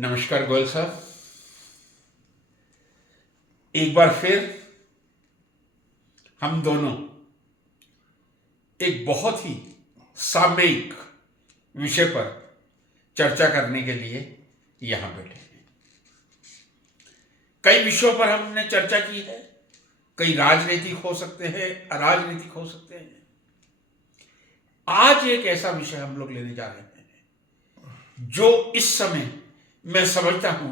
नमस्कार गोयल साहब। एक बार फिर हम दोनों एक बहुत ही सामयिक विषय पर चर्चा करने के लिए यहां बैठे हैं। कई विषयों पर हमने चर्चा की है, कई राजनीतिक हो सकते हैं, अराजनीतिक हो सकते हैं। आज एक ऐसा विषय हम लोग लेने जा रहे हैं जो इस समय मैं समझता हूं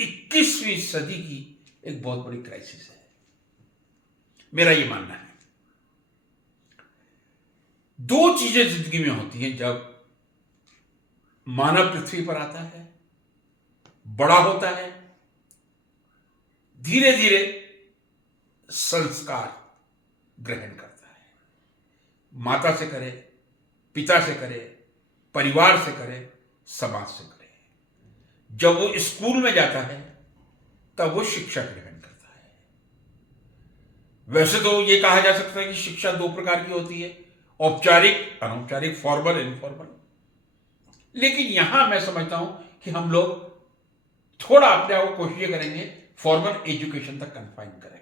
21वीं सदी की एक बहुत बड़ी क्राइसिस है। मेरा यह मानना है, दो चीजें जिंदगी में होती हैं जब मानव पृथ्वी पर आता है, बड़ा होता है, धीरे धीरे संस्कार ग्रहण करता है। माता से करे, पिता से करे, परिवार से करे, समाज से करे। जब वो स्कूल में जाता है तब वो शिक्षा ग्रहण करता है। वैसे तो ये कहा जा सकता है कि शिक्षा दो प्रकार की होती है, औपचारिक, अनौपचारिक, फॉर्मल, इनफॉर्मल। लेकिन यहां मैं समझता हूं कि हम लोग थोड़ा अपने आप को कोशिश करेंगे फॉर्मल एजुकेशन तक कन्फाइन करें,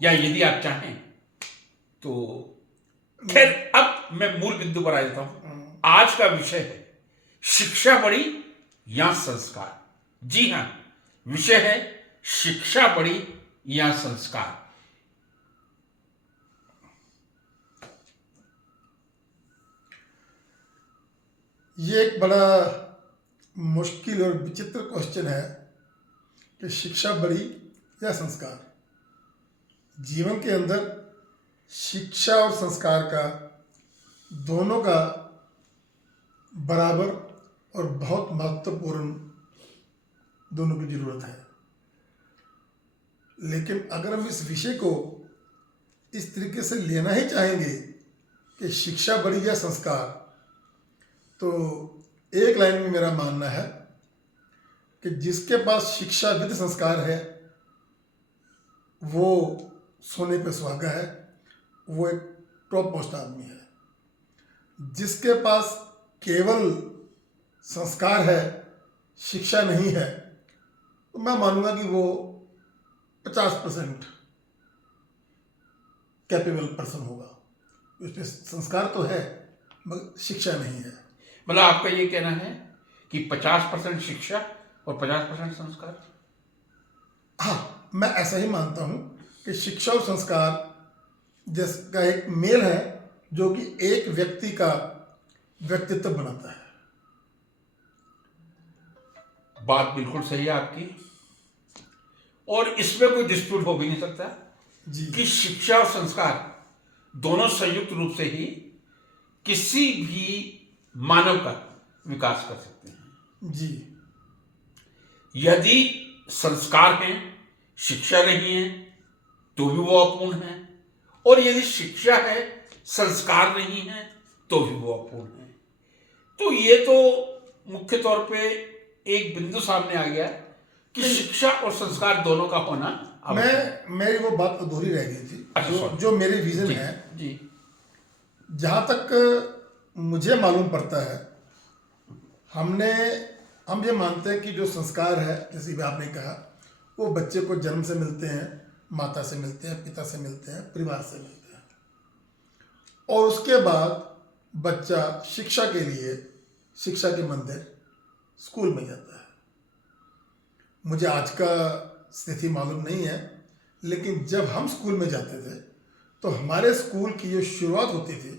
या यदि आप चाहें तो खैर अब मैं मूल बिंदु पर आ जाता हूं। आज का विषय है शिक्षा बड़ी या संस्कार। जी हां, विषय है शिक्षा बड़ी या संस्कार। ये एक बड़ा मुश्किल और विचित्र क्वेश्चन है कि शिक्षा बड़ी या संस्कार। जीवन के अंदर शिक्षा और संस्कार का दोनों का बराबर और बहुत महत्वपूर्ण दोनों की जरूरत है। लेकिन अगर हम इस विषय को इस तरीके से लेना ही चाहेंगे कि शिक्षा बड़ी या संस्कार, तो एक लाइन में मेरा मानना है कि जिसके पास शिक्षा विद संस्कार है वो सोने पे सुहागा है, वो एक टॉप मोस्ट आदमी है। जिसके पास केवल संस्कार है, शिक्षा नहीं है, तो मैं मानूंगा कि वो 50% कैपेबल पर्सन होगा। उसमें संस्कार तो है मगर शिक्षा नहीं है। मतलब आपका ये कहना है कि 50% शिक्षा और 50% संस्कार? हाँ, मैं ऐसा ही मानता हूं कि शिक्षा और संस्कार जिसका एक मेल है जो कि एक व्यक्ति का व्यक्तित्व बनाता है। बात बिल्कुल सही है आपकी, और इसमें कोई डिस्प्यूट हो भी नहीं सकता जी कि शिक्षा और संस्कार दोनों संयुक्त रूप से ही किसी भी मानव का विकास कर सकते हैं। जी यदि संस्कार हैं, शिक्षा नहीं है, तो भी वो अपूर्ण है, और यदि शिक्षा है, संस्कार नहीं है, तो भी वो अपूर्ण है। तो ये तो मुख्य तौर पे एक बिंदु सामने आ गया कि शिक्षा और संस्कार दोनों का होना आवश्यक है। मेरी वो बात अधूरी रह गई थी। अच्छा, जो मेरी विजन जी, है, जी, जहाँ तक मुझे मालूम पड़ता है, हम ये मानते हैं कि जो संस्कार है, जैसे भी आपने कहा, वो बच्चे को जन्म से मिलते हैं, माता से मिलते हैं, पिता से मिलते हैं, परिवार से मिलते हैं, और उसके बाद बच्चा शिक्षा के लिए शिक्षा के मंदिर स्कूल में जाता है। मुझे आज का स्थिति मालूम नहीं है, लेकिन जब हम स्कूल में जाते थे तो हमारे स्कूल की जो शुरुआत होती थी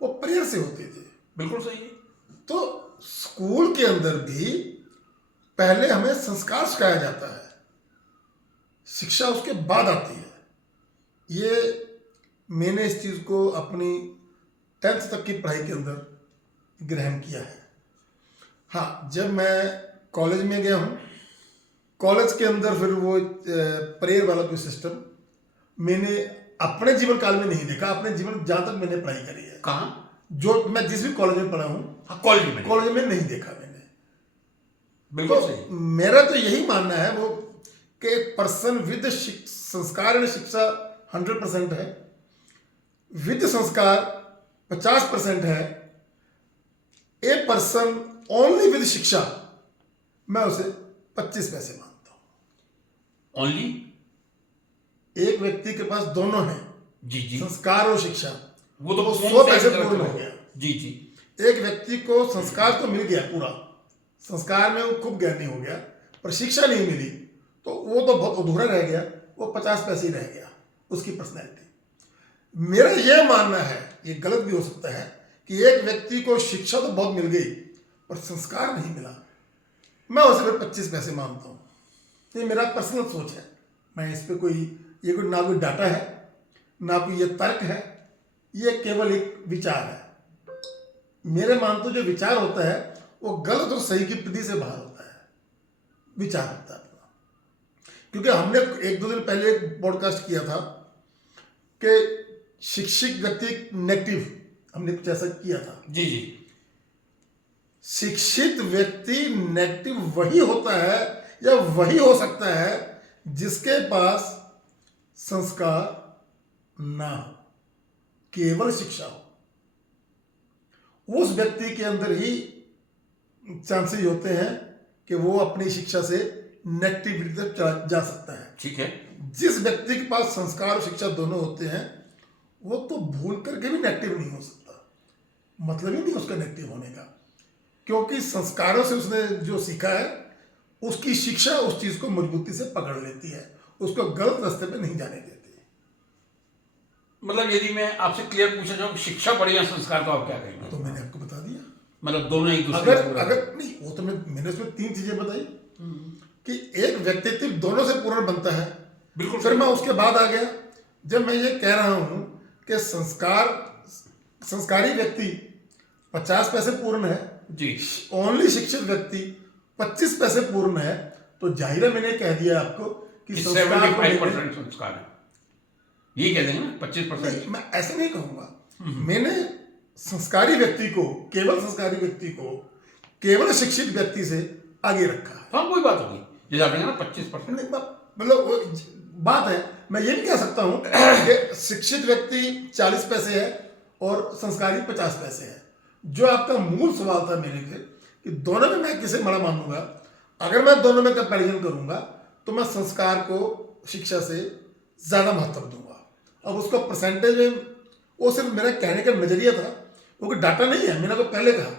वो प्रेयर से होती थी। बिल्कुल सही है। तो स्कूल के अंदर भी पहले हमें संस्कार सिखाया जाता है, शिक्षा उसके बाद आती है। ये मैंने इस चीज़ को अपनी 10th तक की पढ़ाई के अंदर ग्रहण किया है। हाँ, जब मैं कॉलेज में गया हूँ, कॉलेज के अंदर फिर वो प्रेयर वाला कोई सिस्टम मैंने अपने जीवन काल में नहीं देखा। अपने जीवन जहाँ तक मैंने पढ़ाई करी है, कहाँ? जो मैं जिस भी कॉलेज में पढ़ा हूँ, हाँ, कॉलेज में नहीं देखा मैंने। बिल्कुल तो सही। मेरा तो यही मानना है वो कि एक पर्सन विद संस्कार एंड शिक्षा 100% है, विद संस्कार 50% है। ए पर्सन ओनली विद शिक्षा मैं उसे 25 पैसे मानता हूं। ओनली? एक व्यक्ति के पास दोनों हैं, जी जी, संस्कार और शिक्षा, वो तो वो पूर्ण 100 पैसे तरह पूर्ण से हो गया। जी जी, एक व्यक्ति को संस्कार तो मिल गया पूरा, संस्कार में वो खूब ज्ञानी हो गया, पर शिक्षा नहीं मिली तो वो तो बहुत अधूरा रह गया, वो 50 पैसे ही रह गया उसकी पर्सनैलिटी। मेरा यह मानना है, ये गलत भी हो सकता है, कि एक व्यक्ति को शिक्षा तो बहुत मिल गई पर संस्कार नहीं मिला, मैं उसे फिर 25 पैसे मानता हूँ। ये मेरा पर्सनल सोच है, मैं इस पर ये कोई ना कोई डाटा है ना कोई ये तर्क है, ये केवल एक विचार है। मेरे मानते जो विचार होता है वो गलत और सही की परिधि से बाहर होता है, विचार होता है अपना। क्योंकि हमने 1-2 दिन पहले एक पॉडकास्ट किया था कि शिक्षित व्यक्ति नेगेटिव, हमने कुछ ऐसा किया था। जी जी, शिक्षित व्यक्ति नेगेटिव वही होता है या वही हो सकता है जिसके पास संस्कार ना हो, केवल शिक्षा हो। उस व्यक्ति के अंदर ही चांसेस होते हैं कि वो अपनी शिक्षा से नेगेटिविटी तक जा सकता है। ठीक है। जिस व्यक्ति के पास संस्कार और शिक्षा दोनों होते हैं वो तो भूल करके भी नेगेटिव नहीं हो सकता, मतलब ही नहीं उसका नेगेटिव होने का, क्योंकि संस्कारों से उसने जो सीखा है उसकी शिक्षा उस चीज को मजबूती से पकड़ लेती है, उसको गलत रास्ते पे नहीं जाने देती। मतलब यदि मैं आपसे क्लियर पूछना चाहूँ शिक्षा बढ़िया संस्कार, तो आप क्या कहेंगे? तो मैंने आपको बता दिया, मतलब दोनों एक दूसरे अगर नहीं, वो तो मैंने उसमें 3 चीजें बताई कि एक व्यक्तित्व दोनों से पूर्ण बनता है। बिल्कुल। फिर मैं उसके बाद आ गया, जब मैं ये कह रहा हूं कि संस्कारी व्यक्ति 50 पैसे पूर्ण है जी, ओनली शिक्षित व्यक्ति 25 पैसे पूर्ण है, तो जाहिर है मैंने कह दिया आपको कि 75% संस्कार है, ये कह देंगे ना 25%। मैं ऐसे नहीं कहूंगा, मैंने संस्कारी व्यक्ति को, केवल संस्कारी व्यक्ति को केवल शिक्षित व्यक्ति से आगे रखा है। हाँ, कोई बात होगी, जैसे आपने कहा ना 25%, मतलब बात है, मैं ये भी कह सकता हूं कि शिक्षित व्यक्ति 40 पैसे है और संस्कारी 50 पैसे है। जो आपका मूल सवाल था मेरे से कि दोनों में मैं किसे बड़ा मानूंगा, अगर मैं दोनों में कंपैरिजन करूंगा तो मैं संस्कार को शिक्षा से ज्यादा महत्व दूंगा। अब उसको परसेंटेज में वो सिर्फ मेरा कहने का नजरिया था, वो कोई डाटा नहीं है। मैंने तो पहले कहा,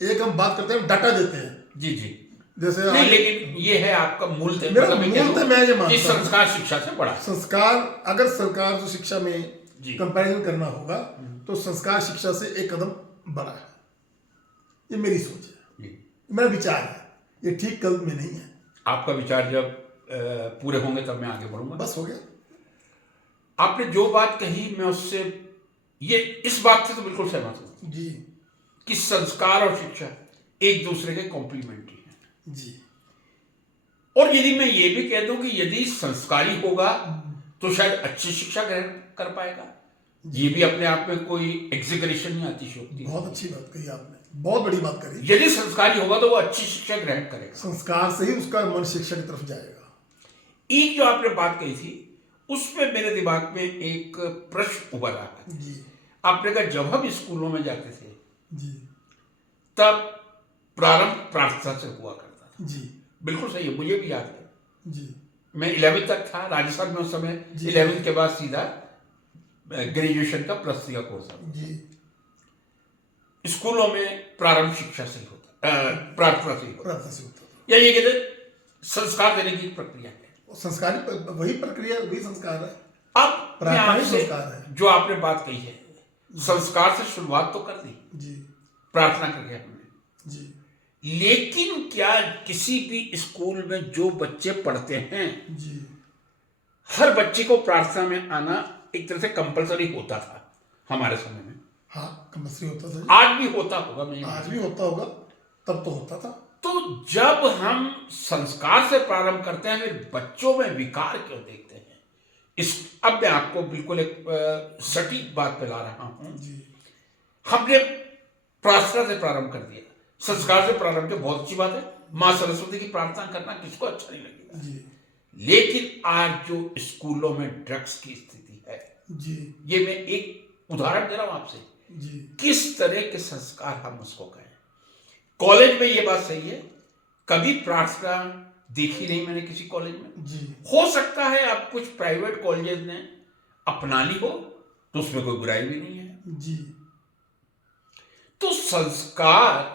एक हम बात करते हैं डाटा देते हैं, जी जी, जैसे नहीं, लेकिन ये है आपका मूल मेरा मूल मैं ये मानता हूं संस्कार शिक्षा से बड़ा। संस्कार, अगर सरकार जो शिक्षा में कंपैरिजन करना होगा तो संस्कार शिक्षा से एक कदम बड़ा है। ये मेरी सोच है, मेरा विचार है, ये ठीक गलत में नहीं है। आपका विचार जब पूरे होंगे तब मैं आगे बढ़ूंगा। बस हो गया। आपने जो बात कही मैं उससे इस बात से तो बिल्कुल सहमत हूं जी कि संस्कार और शिक्षा एक दूसरे के कॉम्प्लीमेंट्री हैं जी। और यदि मैं ये भी कह दूं कि यदि संस्कारी होगा तो शायद अच्छी शिक्षा ग्रहण कर पाएगा, ये भी अपने आप में कोई एग्जीक्रेशन नहीं आती शोभती। बहुत अच्छी बात कही आपने, बहुत बड़ी बात करी। यदि संस्कारी होगा तो वो अच्छी शिक्षा ग्रहण करेगा, संस्कार से ही उसका मन शिक्षा की तरफ जाएगा। एक जो आपने बात कही थी उसमें मेरे दिमाग में एक प्रश्न उभरा है जी। आपने कहा जब हम स्कूलों में जाते थे जी तब प्रारंभ प्रार्थना से हुआ करता था। जी बिल्कुल सही है, मुझे भी याद है। जी। मैं 11वीं तक था राजस्थान में उस समय, 11वीं के बाद सीधा ग्रेजुएशन का +3 का कोर्स था जी। स्कूलों में प्रारंभ शिक्षा से ही होता, प्रार्थना से ही होता, प्रार्थना से होता था, या ये कहते संस्कार देने की प्रक्रिया है। संस्कारी वही प्रक्रिया, वही संस्कार है। अब प्रार्थना ही संस्कार है। जो आपने बात कही है, संस्कार से शुरुआत तो कर दी जी, प्रार्थना करके हमने जी, लेकिन क्या किसी भी स्कूल में जो बच्चे पढ़ते हैं जी, हर बच्चे को प्रार्थना में आना एक तरह से कंपलसरी होता था हमारे समय में? हाँ, कंपलसरी होता था। आज भी होता होगा, मैं आज भी होता होगा, तब तो होता था। तो जब हम संस्कार से प्रारंभ करते हैं फिर बच्चों में विकार क्यों देखते हैं? अब मैं आपको बिल्कुल एक सटीक बात पे ला रहा हूं। हमने प्रार्थना से प्रारंभ कर दिया, संस्कार से प्रारंभ किया, बहुत अच्छी बात है। माँ सरस्वती की प्रार्थना करना किसको अच्छा नहीं लगेगा जी। लेकिन आज जो स्कूलों में ड्रग्स की स्थिति है जी, ये मैं एक उदाहरण दे रहा हूं आपसे जी, किस तरह के संस्कार हम उसको कहें। कॉलेज में ये बात सही है कभी प्रार्थना देखी नहीं मैंने किसी कॉलेज में। जी हो सकता है अब कुछ प्राइवेट कॉलेजेस ने अपना ली हो, तो उसमें कोई बुराई भी नहीं है। जी तो संस्कार,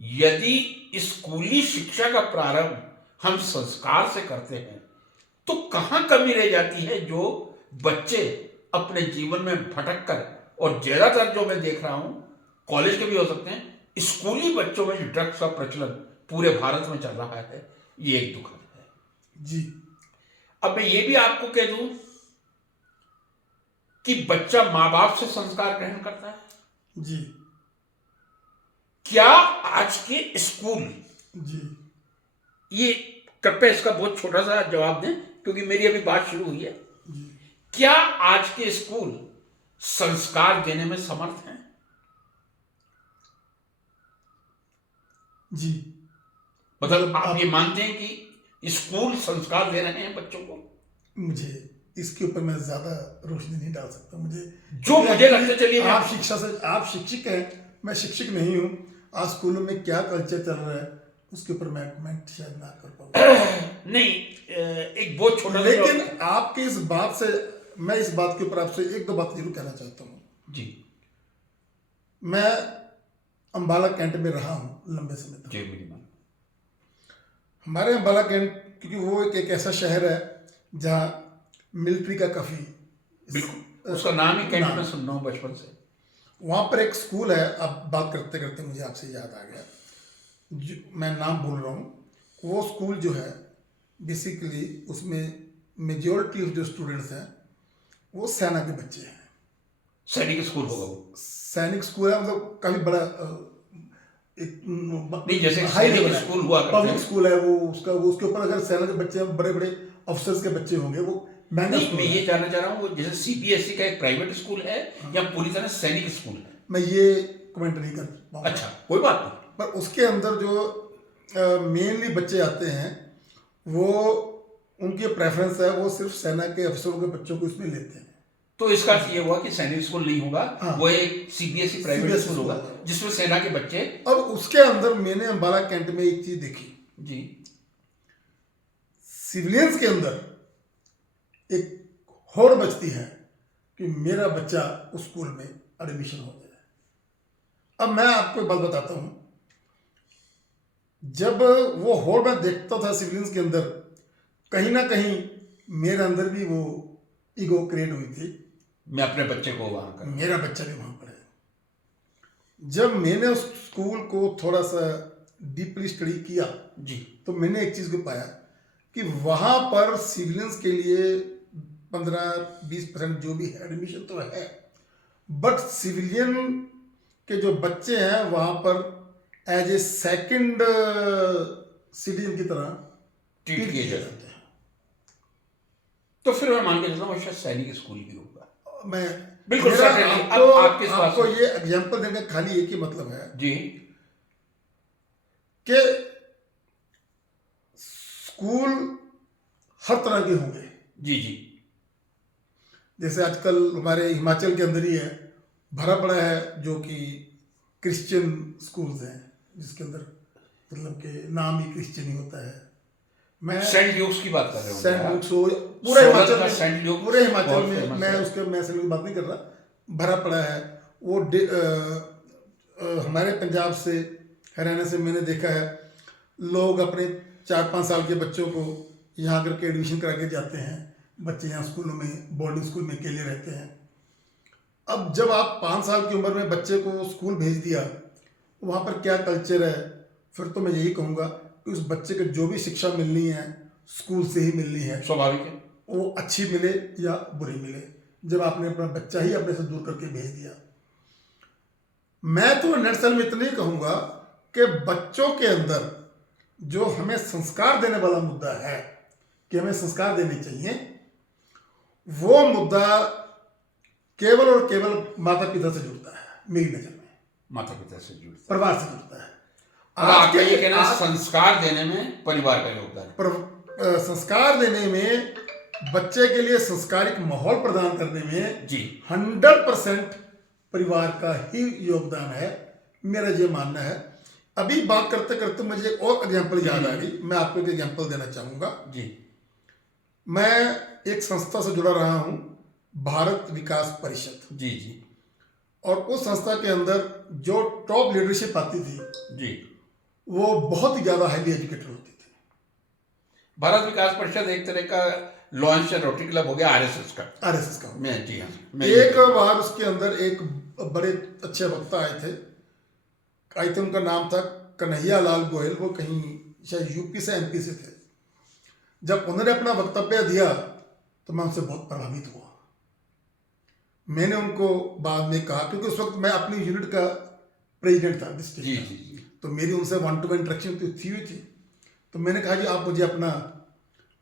यदि स्कूली शिक्षा का प्रारंभ हम संस्कार से करते हैं, तो कहां कमी रह जाती है जो बच्चे अपने जीवन में भटक कर, और ज्यादातर जो मैं देख रहा हूं कॉलेज के भी हो सकते हैं, स्कूली बच्चों में जो ड्रग्स का प्रचलन पूरे भारत में चल रहा है, ये एक दुखद है। जी अब मैं ये भी आपको कह दूं कि बच्चा मां बाप से संस्कार ग्रहण करता है। जी क्या आज के स्कूल, जी ये कृपया इसका बहुत छोटा सा जवाब दें क्योंकि मेरी अभी बात शुरू हुई है, जी क्या आज के स्कूल संस्कार देने में समर्थ हैं? जी मतलब आप ये मानते हैं कि स्कूल संस्कार दे रहे हैं बच्चों को? मुझे इसके ऊपर मैं ज्यादा रोशनी नहीं डाल सकता। मुझे लगता है, चलिए आप शिक्षा से, आप शिक्षक हैं, मैं शिक्षक नहीं हूं। आज स्कूलों में क्या कल्चर चल रहा है उसके ऊपर मैं कमेंट शायद ना कर पाऊंगा। नहीं, एक बहुत छोटा, लेकिन आपकी इस बात से, मैं इस बात के ऊपर आपसे एक दो बात जरूर कहना चाहता हूं। जी मैं अंबाला कैंट में रहा हूं लंबे समय तक। जी मेरी मां, हमारे अंबाला कैंट, क्योंकि वो एक ऐसा शहर है जहाँ मिलिट्री का काफी, बिल्कुल उसका नाम ही कैंट नाम। में सुन रहा हूं बचपन से। वहाँ पर एक स्कूल है, अब बात करते करते मुझे आपसे याद आ गया, मैं नाम बोल रहा हूँ। वो स्कूल जो है बेसिकली उसमें मेजॉरिटी ऑफ जो स्टूडेंट्स हैं वो सेना के बच्चे हैं। सैनिक स्कूल होगा वो? सैनिक स्कूल है, मतलब काफी बड़ा एक नहीं, जैसे हाई सैनिक लेवल है, स्कूल हुआ करते पब्लिक हैं। स्कूल है वो, उसका वो उसके ऊपर अगर सेना के बच्चे बड़े बड़े अफसर्स के बच्चे होंगे वो महंगा नहीं, स्कूल मैं है। ये जानना चाह रहा हूँ, वो जैसे सीबीएसई का एक प्राइवेट स्कूल है या पूरी तरह सैनिक स्कूल है? मैं ये कमेंट नहीं कर पाऊंगा। अच्छा, कोई बात नहीं। पर उसके अंदर जो मेनली बच्चे आते हैं वो, उनकी प्रेफरेंस है वो सिर्फ सेना के अफसरों के बच्चों को इसमें लेते हैं। तो इसका अर्थ ये हुआ कि सैनिक स्कूल नहीं होगा, हाँ। वो एक सीबीएसई प्राइवेट CBSE स्कूल होगा स्कूल। जिसमें सेना के बच्चे। अब उसके अंदर मैंने अंबाला कैंट में एक चीज देखी। जी सिविलियंस के अंदर एक होड़ मचती है कि मेरा बच्चा उस स्कूल में एडमिशन हो जाए। अब मैं आपको एक बात बताता हूं, जब वो होड़ मैं देखता था सिविलियंस के अंदर, कहीं ना कहीं मेरे अंदर भी वो ईगो क्रिएट हुई थी, मैं अपने बच्चे को वहां कर। मेरा बच्चा भी वहां पढ़े। जब मैंने उस स्कूल को थोड़ा सा डीपली स्टडी किया जी तो मैंने एक चीज को पाया कि वहां पर सिविलियंस के लिए 15-20% जो भी है एडमिशन तो है, बट सिविलियन के जो बच्चे हैं वहां पर एज ए सेकंड सिटीजन की तरह ट्रीट किए किए जाते हैं। तो फिर मैं मान के चलता हूँ शायद सैनिक स्कूल भी होगा। मैं बिल्कुल मेरा certainly। आपको, अब आपके पास आपको ये एग्जांपल देने का खाली एक ही मतलब है जी कि स्कूल हर तरह के होंगे। जी जी जैसे आजकल हमारे हिमाचल के अंदर ही है, भरा पड़ा है जो कि क्रिश्चियन स्कूल्स हैं, जिसके अंदर मतलब के नाम ही क्रिश्चियन ही होता है। मैं सेंट ल्यूक्स की बात कर रहे हो? सेंट लुक्स हो, पूरे सोलर हिमाचल का में, सेंट ल्यूक पूरे हिमाचल बहुत में, famous मैं है। उसके मैं सेंट लुक की बात नहीं कर रहा, भरा पड़ा है वो। हमारे पंजाब से, हरियाणा से मैंने देखा है लोग अपने 4-5 साल के बच्चों को यहाँ करके एडमिशन करा के जाते हैं। बच्चे यहाँ स्कूलों में, बोर्डिंग स्कूल में अकेले रहते हैं। अब जब आप 5 साल की उम्र में बच्चे को स्कूल भेज दिया, वहाँ पर क्या कल्चर है, फिर तो मैं यही कहूँगा कि उस बच्चे को जो भी शिक्षा मिलनी है स्कूल से ही मिलनी है, स्वाभाविक है। वो अच्छी मिले या बुरी मिले, जब आपने अपना बच्चा ही अपने से दूर करके भेज दिया। मैं तो नटसल में इतना ही कहूँगा कि बच्चों के अंदर जो हमें संस्कार देने वाला मुद्दा है कि हमें संस्कार देने चाहिए, वो मुद्दा केवल और केवल माता पिता से जुड़ता है मेरी नज़र में। माता पिता से जुड़ता है, परिवार से जुड़ता है। अब आपका ये कहना है संस्कार देने में परिवार का योगदान है। संस्कार देने में, बच्चे के लिए संस्कारिक माहौल प्रदान करने में जी 100% परिवार का ही योगदान है। मेरा ये मानना है अभी बात करते करते मुझे एक और एग्जाम्पल याद आ गई, मैं आपको एक एग्जाम्पल देना चाहूंगा। जी मैं एक संस्था से जुड़ा रहा हूं, भारत विकास परिषद। जी जी और उस संस्था के अंदर जो टॉप लीडरशिप आती थी जी। वो बहुत ही ज्यादा हाईली एजुकेटेड होती थी। भारत विकास परिषद एक तरह का लॉन्च रोटरी क्लब हो गया आरएसएस का। आरएसएस का। मैं जी हाँ, मैं एक बार उसके अंदर एक बड़े अच्छे वक्ता आए थे, आई थिंक उनका नाम था कन्हैया लाल गोयल, वो कहीं शायद यूपी से एमपी से थे। जब उन्होंने अपना वक्तव्य दिया तो मैं उनसे बहुत प्रभावित हुआ। मैंने उनको बाद में कहा, क्योंकि उस वक्त मैं अपनी यूनिट का प्रेसिडेंट था डिस्ट्रिक्ट जी का, जी जी तो मेरी उनसे 1-to-1 इंटरेक्शन थी हुई थी। तो मैंने कहा जी आप मुझे अपना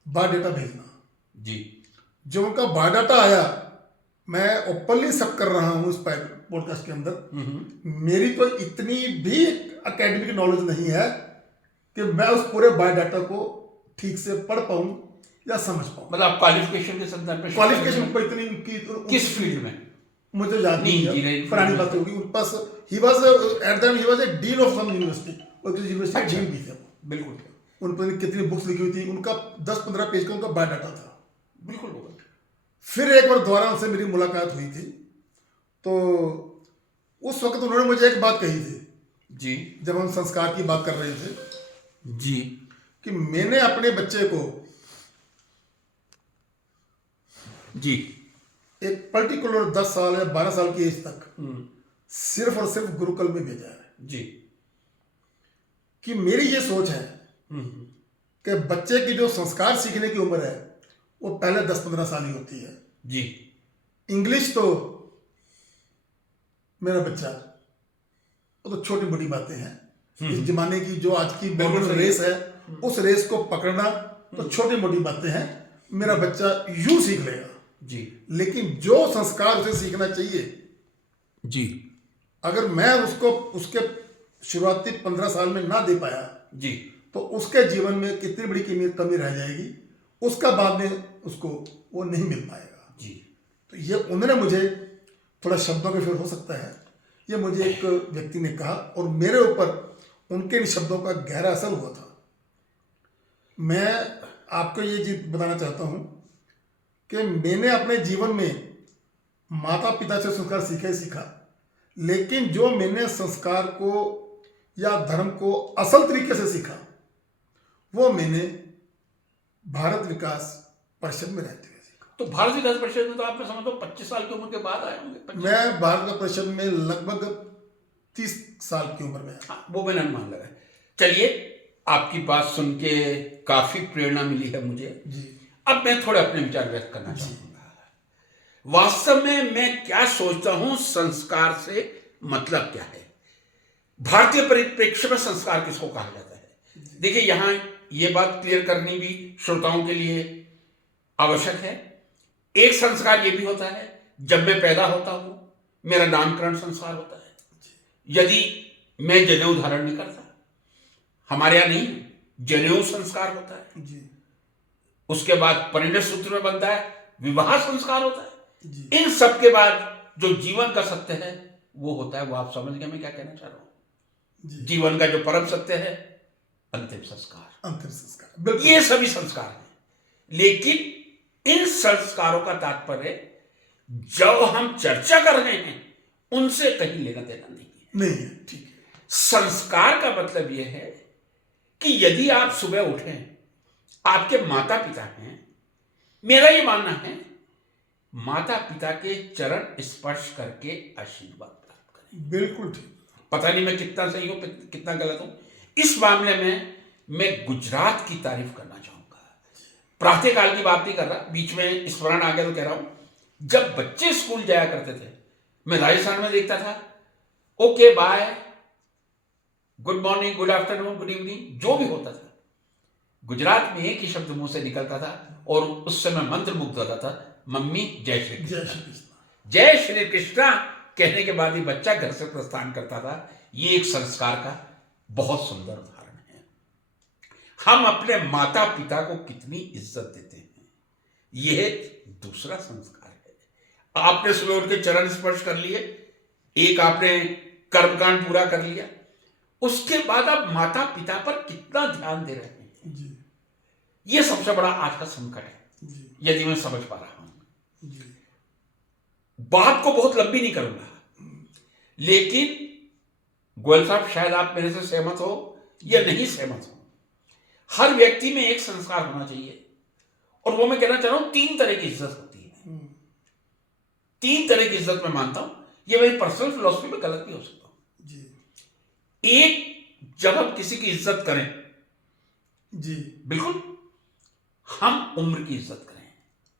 बायोडाटा भेजना। जी जो उनका बायोडाटा आया, मैं ओपनली सब कर रहा हूँ इस पॉडकास्ट के अंदर, मेरी तो इतनी भी एकेडमिक नॉलेज नहीं है कि मैं उस पूरे बायोडाटा को ठीक से पढ़ पाऊँ या समझ पाऊँ। मतलब आप क्वालिफिकेशन के संदर्भ में क्वालिफिकेशन को इतनी उनकी किस फील्ड में मुझे याद नहीं है, इंजीनियरिंग पुरानी बातें होगी। उन पास he was at that he was a dean of some university, और किसी यूनिवर्सिटी डीन भी थे वो। बिल्कुल उन पर कितनी बुक्स लिखी हुई थी, उनका 10-15 पेज का उनका बायोडाटा था। बिल्कुल होगा। फिर एक बार दोबारा उनसे मेरी मुलाकात हुई थी, तो उस वक्त उन्होंने मुझे एक बात कही थी जी जब हम संस्कार की बात कर रहे थे, जी कि मैंने अपने बच्चे को जी एक पर्टिकुलर 10 साल या 12 साल की एज तक सिर्फ और सिर्फ गुरुकुल में भेजा है। जी कि मेरी ये सोच है कि बच्चे की जो संस्कार सीखने की उम्र है वो पहले 10-15 साल ही होती है। जी इंग्लिश तो मेरा बच्चा, वो तो छोटी बड़ी बातें हैं। इस जमाने की जो आज की मॉडर्न रेस है, उस रेस को पकड़ना तो छोटी मोटी बातें हैं। मेरा बच्चा यूं सीख लेगा जी। लेकिन जो संस्कार उसे सीखना चाहिए, जी अगर मैं उसको उसके शुरुआती 15 साल में ना दे पाया जी तो उसके जीवन में कितनी बड़ी कमी रह जाएगी, उसका बाद में उसको वो नहीं मिल पाएगा। जी। तो ये उन्होंने मुझे थोड़ा शब्दों के फिर हो सकता है, ये मुझे एक व्यक्ति ने कहा और मेरे ऊपर उनके इन शब्दों का गहरा असर हुआ था। मैं आपको ये चीज बताना चाहता हूं कि मैंने अपने जीवन में माता पिता से संस्कार सीखा, लेकिन जो मैंने संस्कार को या धर्म को असल तरीके से सीखा वो मैंने भारत विकास परिषद में रहते हुए सीखा। तो भारत विकास परिषद में तो आप समझ लो 25 साल की उम्र के बाद आए होंगे। मैं भारत विकास परिषद में लगभग 30 साल की उम्र में आया। हाँ, वो मैंने अनुमान लगाया। चलिए, आपकी बात सुन के काफी प्रेरणा मिली है मुझे जी। अब मैं थोड़े अपने विचार व्यक्त करना चाहूंगा। वास्तव में मैं क्या सोचता हूं, संस्कार से मतलब क्या है, भारतीय परिप्रेक्ष्य में संस्कार किसको कहा जाता है। देखिए, यहां ये बात क्लियर करनी भी श्रोताओं के लिए आवश्यक है। एक संस्कार ये भी होता है, जब मैं पैदा होता हूं मेरा नामकरण संस्कार होता है। यदि मैं जनेऊ धारण नहीं करता, हमारे यहां नहीं, जनेऊ संस्कार होता है जी। उसके बाद परिणय सूत्र में बनता है, विवाह संस्कार होता है जी। इन सब के बाद जो जीवन का सत्य है वो होता है। वो आप समझ गए मैं क्या कहना चाह रहा हूं। जीवन का जो परम सत्य है, अंतिम संस्कार। अंतिम संस्कार, ये सभी संस्कार हैं, लेकिन इन संस्कारों का तात्पर्य जो हम चर्चा कर रहे हैं उनसे कहीं लेना देना नहीं है। नहीं है, ठीक है। संस्कार का मतलब यह है कि यदि आप सुबह उठें, आपके माता पिता हैं, मेरा ये मानना है माता पिता के चरण स्पर्श करके आशीर्वाद प्राप्त करें। बिल्कुल ठीक। पता नहीं मैं कितना सही हूं कितना गलत हूं। इस मामले में मैं गुजरात की तारीफ करना चाहूंगा। प्रातःकाल की बात नहीं कर रहा, बीच में स्मरण आ गया तो कह रहा हूं। जब बच्चे स्कूल जाया करते थे, मैं राजस्थान में देखता था, okay bye, good morning, good afternoon, good evening, जो भी होता था, गुजरात में एक ही शब्द मुंह से निकलता था और उस समय मंत्र मुग्ध होता था, मम्मी जय श्री कृष्ण। जय श्री कृष्ण। जय श्री कृष्णा कहने के बाद ही बच्चा घर से प्रस्थान करता था। ये एक संस्कार का बहुत सुंदर उदाहरण है। हम अपने माता पिता को कितनी इज्जत देते हैं, यह दूसरा संस्कार है। आपने सुबह उठ के चरण स्पर्श कर लिए, एक आपने कर्मकांड पूरा कर लिया, उसके बाद आप माता पिता पर कितना ध्यान दे रहे हैं, जी ये सबसे बड़ा आज का संकट है, जी यदि मैं समझ पा रहा हूं। जी बात को बहुत लंबी नहीं करूंगा, लेकिन गोयल साहब शायद आप मेरे से सहमत हो या नहीं सहमत हो, हर व्यक्ति में एक संस्कार होना चाहिए, और वो मैं कहना चाह रहा हूं 3 तरह की इज्जत होती है। 3 तरह की इज्जत मैं मानता हूं, ये मेरी पर्सनल फिलॉसफी में गलत भी हो सकता हूं। जी एक, जब हम किसी की इज्जत करें, जी बिल्कुल हम उम्र की इज्जत करें।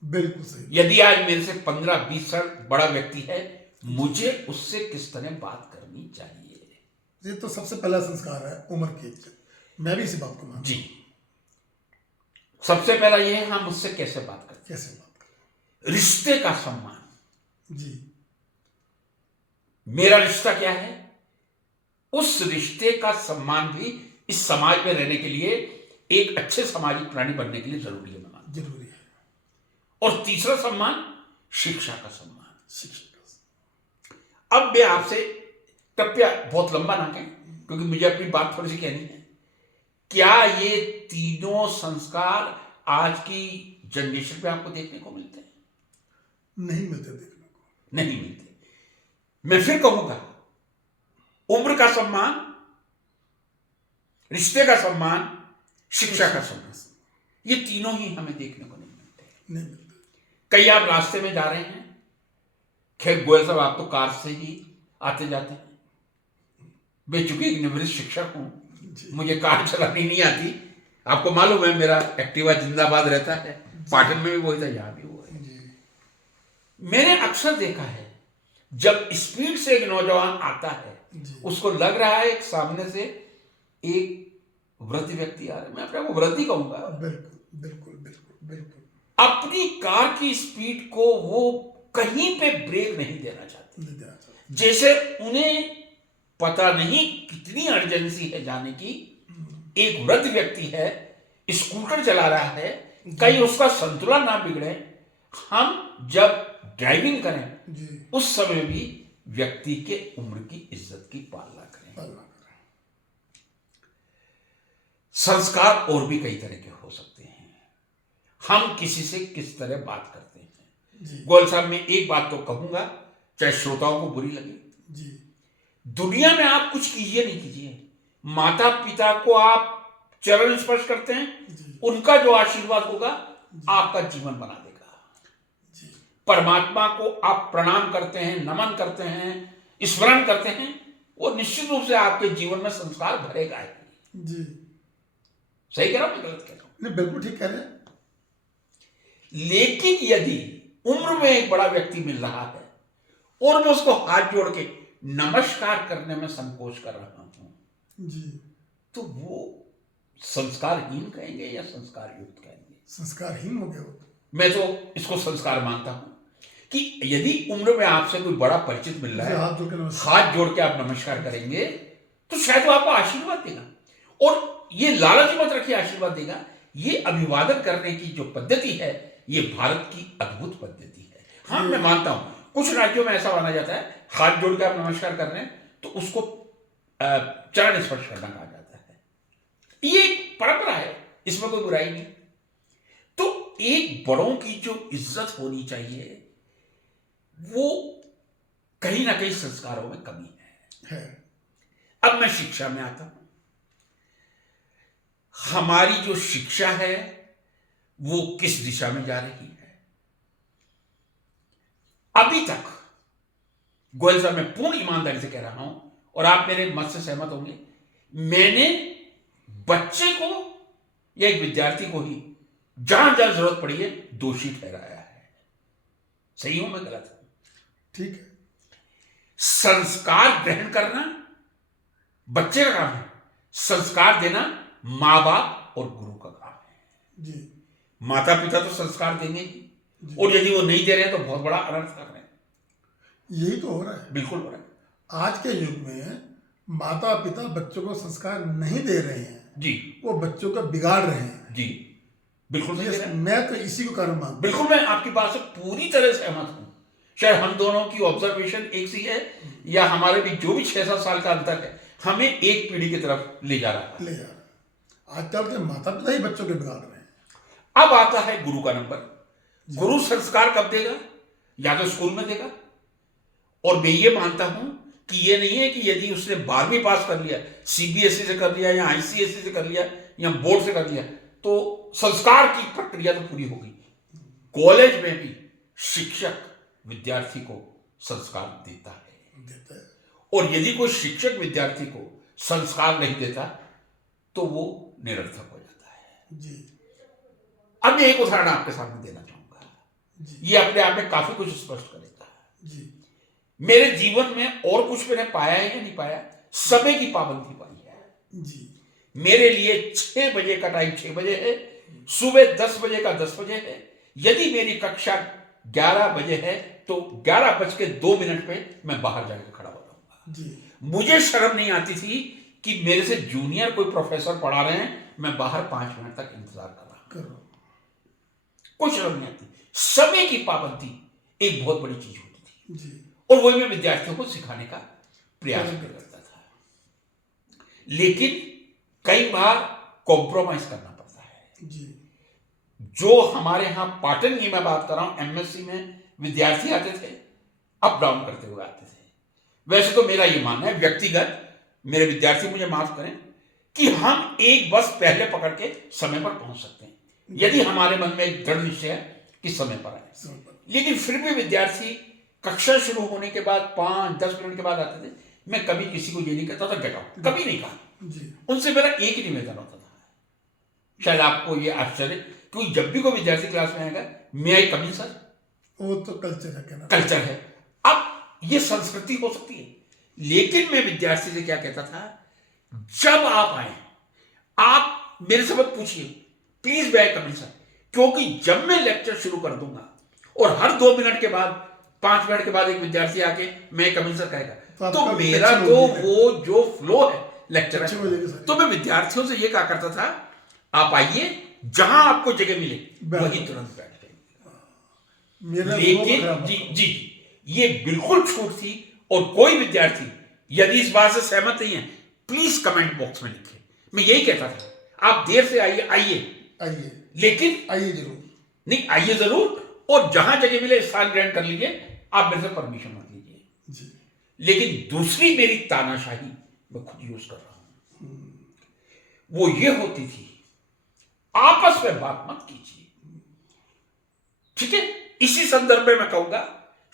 बिल्कुल सही। यदि आज मेरे से 15-20 साल बड़ा व्यक्ति है, मुझे उससे किस तरह बात करनी चाहिए। ये तो सबसे पहला संस्कार है, उम्र की इज्जत। मैं भी इसी बात को मानता हूं। जी, सबसे पहला ये है हम उससे कैसे बात करते कैसे बात हैं। रिश्ते का सम्मान। जी मेरा रिश्ता क्या है, उस रिश्ते का सम्मान भी इस समाज में रहने के लिए, एक अच्छे सामाजिक प्राणी बनने के लिए जरूरी है, मैं मानता हूं। जरूरी है। और तीसरा सम्मान, शिक्षा का सम्मान। शिक्षा अब मैं आपसे, कृपया बहुत लंबा ना कहें, क्योंकि मुझे अपनी बात थोड़ी सी कहनी है। क्या ये तीनों संस्कार आज की जनरेशन पे आपको देखने को मिलते हैं? नहीं मिलते देखने को। नहीं मिलते। मैं फिर कहूंगा, उम्र का सम्मान, रिश्ते का सम्मान, शिक्षा का सम्मान, ये तीनों ही हमें देखने को नहीं मिलते। नहीं मिलते। कई आप रास्ते में जा रहे हैं, खैर गोयल साहब आप तो कार से ही आते जाते हैं, मैं चूंकि एक निवृत्त शिक्षक हूं, मुझे कार चलानी नहीं आती। आपको मालूम है मेरा एक्टिवा जिंदाबाद रहता है, पाटन में भी वही था, यहां भी वो है। मैंने अक्सर देखा है, जब स्पीड से एक नौजवान आता है, उसको लग रहा है एक सामने से एक वृद्ध व्यक्ति आ रहा है, मैं अपने को वृद्ध ही कहूंगा, बिल्कुल बिल्कुल बिल्कुल बिल्कुल। अपनी कार की स्पीड को वो कहीं पे ब्रेक नहीं देना चाहते, नहीं देना चाहते। जैसे उन्हें पता नहीं कितनी अर्जेंसी है जाने की। एक वृद्ध व्यक्ति है, स्कूटर चला रहा है, कहीं उसका संतुलन ना बिगड़े। हम जब ड्राइविंग करें, जी उस समय भी व्यक्ति के उम्र की इज्जत की पालना करें। पालना करें। संस्कार और भी कई तरह के हो सकते हैं। हम किसी से किस तरह बात करते हैं। जी गोयल साहब, मैं एक बात तो कहूंगा, चाहे श्रोताओं को बुरी लगे, जी दुनिया में आप कुछ कीजिए नहीं कीजिए, माता पिता को आप चरण स्पर्श करते हैं, जी उनका जो आशीर्वाद होगा आपका जीवन बना देगा। जी परमात्मा को आप प्रणाम करते हैं, नमन करते हैं, स्मरण करते हैं, वो निश्चित रूप से आपके जीवन में संस्कार भरेगा ही। जी। सही कह रहा हूं, मैं गलत कह रहा हूं? नहीं, बिल्कुल ठीक कह रहे हैं। लेकिन यदि उम्र में एक बड़ा व्यक्ति मिल रहा है और मैं उसको हाथ जोड़ के नमस्कार करने में संकोच कर रहा हूं, जी तो वो संस्कारहीन कहेंगे या संस्कार युक्त कहेंगे? संस्कारहीन हो गया वो तो। मैं तो इसको संस्कार मानता हूं कि यदि उम्र में आपसे कोई बड़ा परिचित मिल रहा है, हाथ जोड़ के नमस्कार, हाथ जोड़ के आप नमस्कार करेंगे, तो शायद वो आपको आशीर्वाद देगा। और ये लालच मत रखिए आशीर्वाद देगा, ये अभिवादन करने की जो पद्धति है, ये भारत की अद्भुत पद्धति है। हाँ, मैं मानता हूं कुछ राज्यों में ऐसा माना जाता है, हाथ जोड़ के आप नमस्कार कर रहे हैं तो उसको चरण स्पर्श करना कहा जाता है। ये एक परंपरा है, इसमें कोई बुराई नहीं। तो एक बड़ों की जो इज्जत होनी चाहिए, वो कहीं ना कहीं संस्कारों में कमी है। अब मैं शिक्षा में आता हूं। हमारी जो शिक्षा है वो किस दिशा में जा रही है? अभी तक गोयल साहब, मैं पूर्ण ईमानदारी से कह रहा हूं और आप मेरे मत से सहमत होंगे, मैंने बच्चे को या एक विद्यार्थी को ही जहां जहां जरूरत पड़ी है दोषी ठहराया है। सही हूं मैं गलत हूं? ठीक है। संस्कार ग्रहण करना बच्चे का काम है, संस्कार देना मां बाप और गुरु का काम है। जी माता पिता तो संस्कार देंगे ही, और यदि वो नहीं दे रहे हैं तो बहुत बड़ा अनर्थ कर रहे हैं। यही तो हो रहा है। बिल्कुल हो रहा है। आज के युग में माता पिता बच्चों को संस्कार नहीं दे रहे हैं जी, वो बच्चों को बिगाड़ रहे हैं। जी बिल्कुल सही कह रहे हैं। मैं तो इसी को कारण मानता हूं। बिल्कुल, मैं आपकी बात से पूरी तरह सहमत हूं। शायद हम दोनों की ऑब्जर्वेशन एक सी है, या हमारे भी जो भी 6-7 साल का अंतर है, हमें एक पीढ़ी की तरफ ले जा रहा है। ले जा रहा है। आजकल के माता पिता ही बच्चों के बिगाड़ रहे हैं। अब आता है गुरु का नंबर। गुरु संस्कार कब देगा? या तो स्कूल में देगा। और मैं ये मानता हूं कि ये नहीं है कि यदि उसने 12वीं पास कर लिया, सीबीएसई से कर लिया या आईसीएसई से कर लिया या बोर्ड से कर लिया, तो संस्कार की प्रक्रिया तो पूरी होगी। कॉलेज में भी शिक्षक विद्यार्थी को संस्कार देता है। और यदि कोई शिक्षक विद्यार्थी को संस्कार नहीं देता तो वो निरर्थक हो जाता है। जी। अब मैं एक उदाहरण आपके सामने देना चाहूंगा। ये अपने आप में काफी कुछ स्पष्ट करेगा। जी। मेरे जीवन में और कुछ मैंने पाया है या नहीं पाया, समय की पाबंदी पाई है। जी। मेरे लिए 6 बजे का टाइम 6 बजे है, सुबह 10 बजे का 10 बजे है। यदि मेरी कक्षा 11 बजे है तो 11:02 पे मैं बाहर जाकर खड़ा हो जाऊंगा। जी। मुझे शर्म नहीं आती थी कि मेरे से जूनियर कोई प्रोफेसर पढ़ा रहे हैं, मैं बाहर 5 मिनट तक इंतजार कर रहा हूं। कोई शर्म नहीं आती। समय की पाबंदी एक बहुत बड़ी चीज होती थी। जी। और वही मैं विद्यार्थियों को सिखाने का प्रयास करता था। लेकिन कई बार कॉम्प्रोमाइज करना पड़ता है। जी। जो हमारे यहां पाटन की मैं बात कर रहा हूं, एमएससी में विद्यार्थी आते थे, अप डाउन करते हुए आते थे। वैसे तो मेरा ये मानना है व्यक्तिगत, मेरे विद्यार्थी मुझे माफ करें, कि हम एक बस पहले पकड़ के समय पर पहुंच सकते हैं यदि हमारे मन में एक दृढ़ निश्चय है कि समय पर आए। लेकिन फिर भी विद्यार्थी कक्षा शुरू होने के बाद 5-10 मिनट के बाद आते थे। मैं कभी किसी को ये नहीं कहता था गेट आउट, कभी नहीं कहा। उनसे मेरा एक ही निवेदन होता था। शायद आपको ये आश्चर्य, क्योंकि जब भी कोई विद्यार्थी क्लास में आएगा, मे आई कम इन सर, वो तो कल्चर है, कहना कल्चर है। अब ये संस्कृति हो सकती है, लेकिन मैं विद्यार्थी से क्या कहता था, जब आप आए आप मेरे से मत पूछिए please may I come in sir, क्योंकि जब मैं लेक्चर शुरू कर दूंगा और हर 2 मिनट के बाद 5 मिनट के बाद एक विद्यार्थी आके मैं कम इन सर कहेगा, तो मेरा तो वो जो फ्लो है लेक्चर, तो मैं विद्यार्थियों से ये कहा करता था, आप आइए, जहां आपको जगह मिले वहीं तुरंत बैठ जाइए। लेकिन जी, ये बिल्कुल छूट थी। और कोई विद्यार्थी यदि इस बात से सहमत नहीं है, प्लीज कमेंट बॉक्स में लिखिए। मैं यही कहता था, आप देर से आइए, लेकिन आइए जरूर, नहीं आइए जरूर, और जहां जगह मिले स्थान ग्रहण कर लीजिए, आप मेरे से परमिशन मत लीजिए। लेकिन दूसरी मेरी तानाशाही मैं खुद यूज कर रहा हूं, वो ये होती थी, आपस में बात मत कीजिए। ठीक है, इसी संदर्भ में मैं कहूंगा,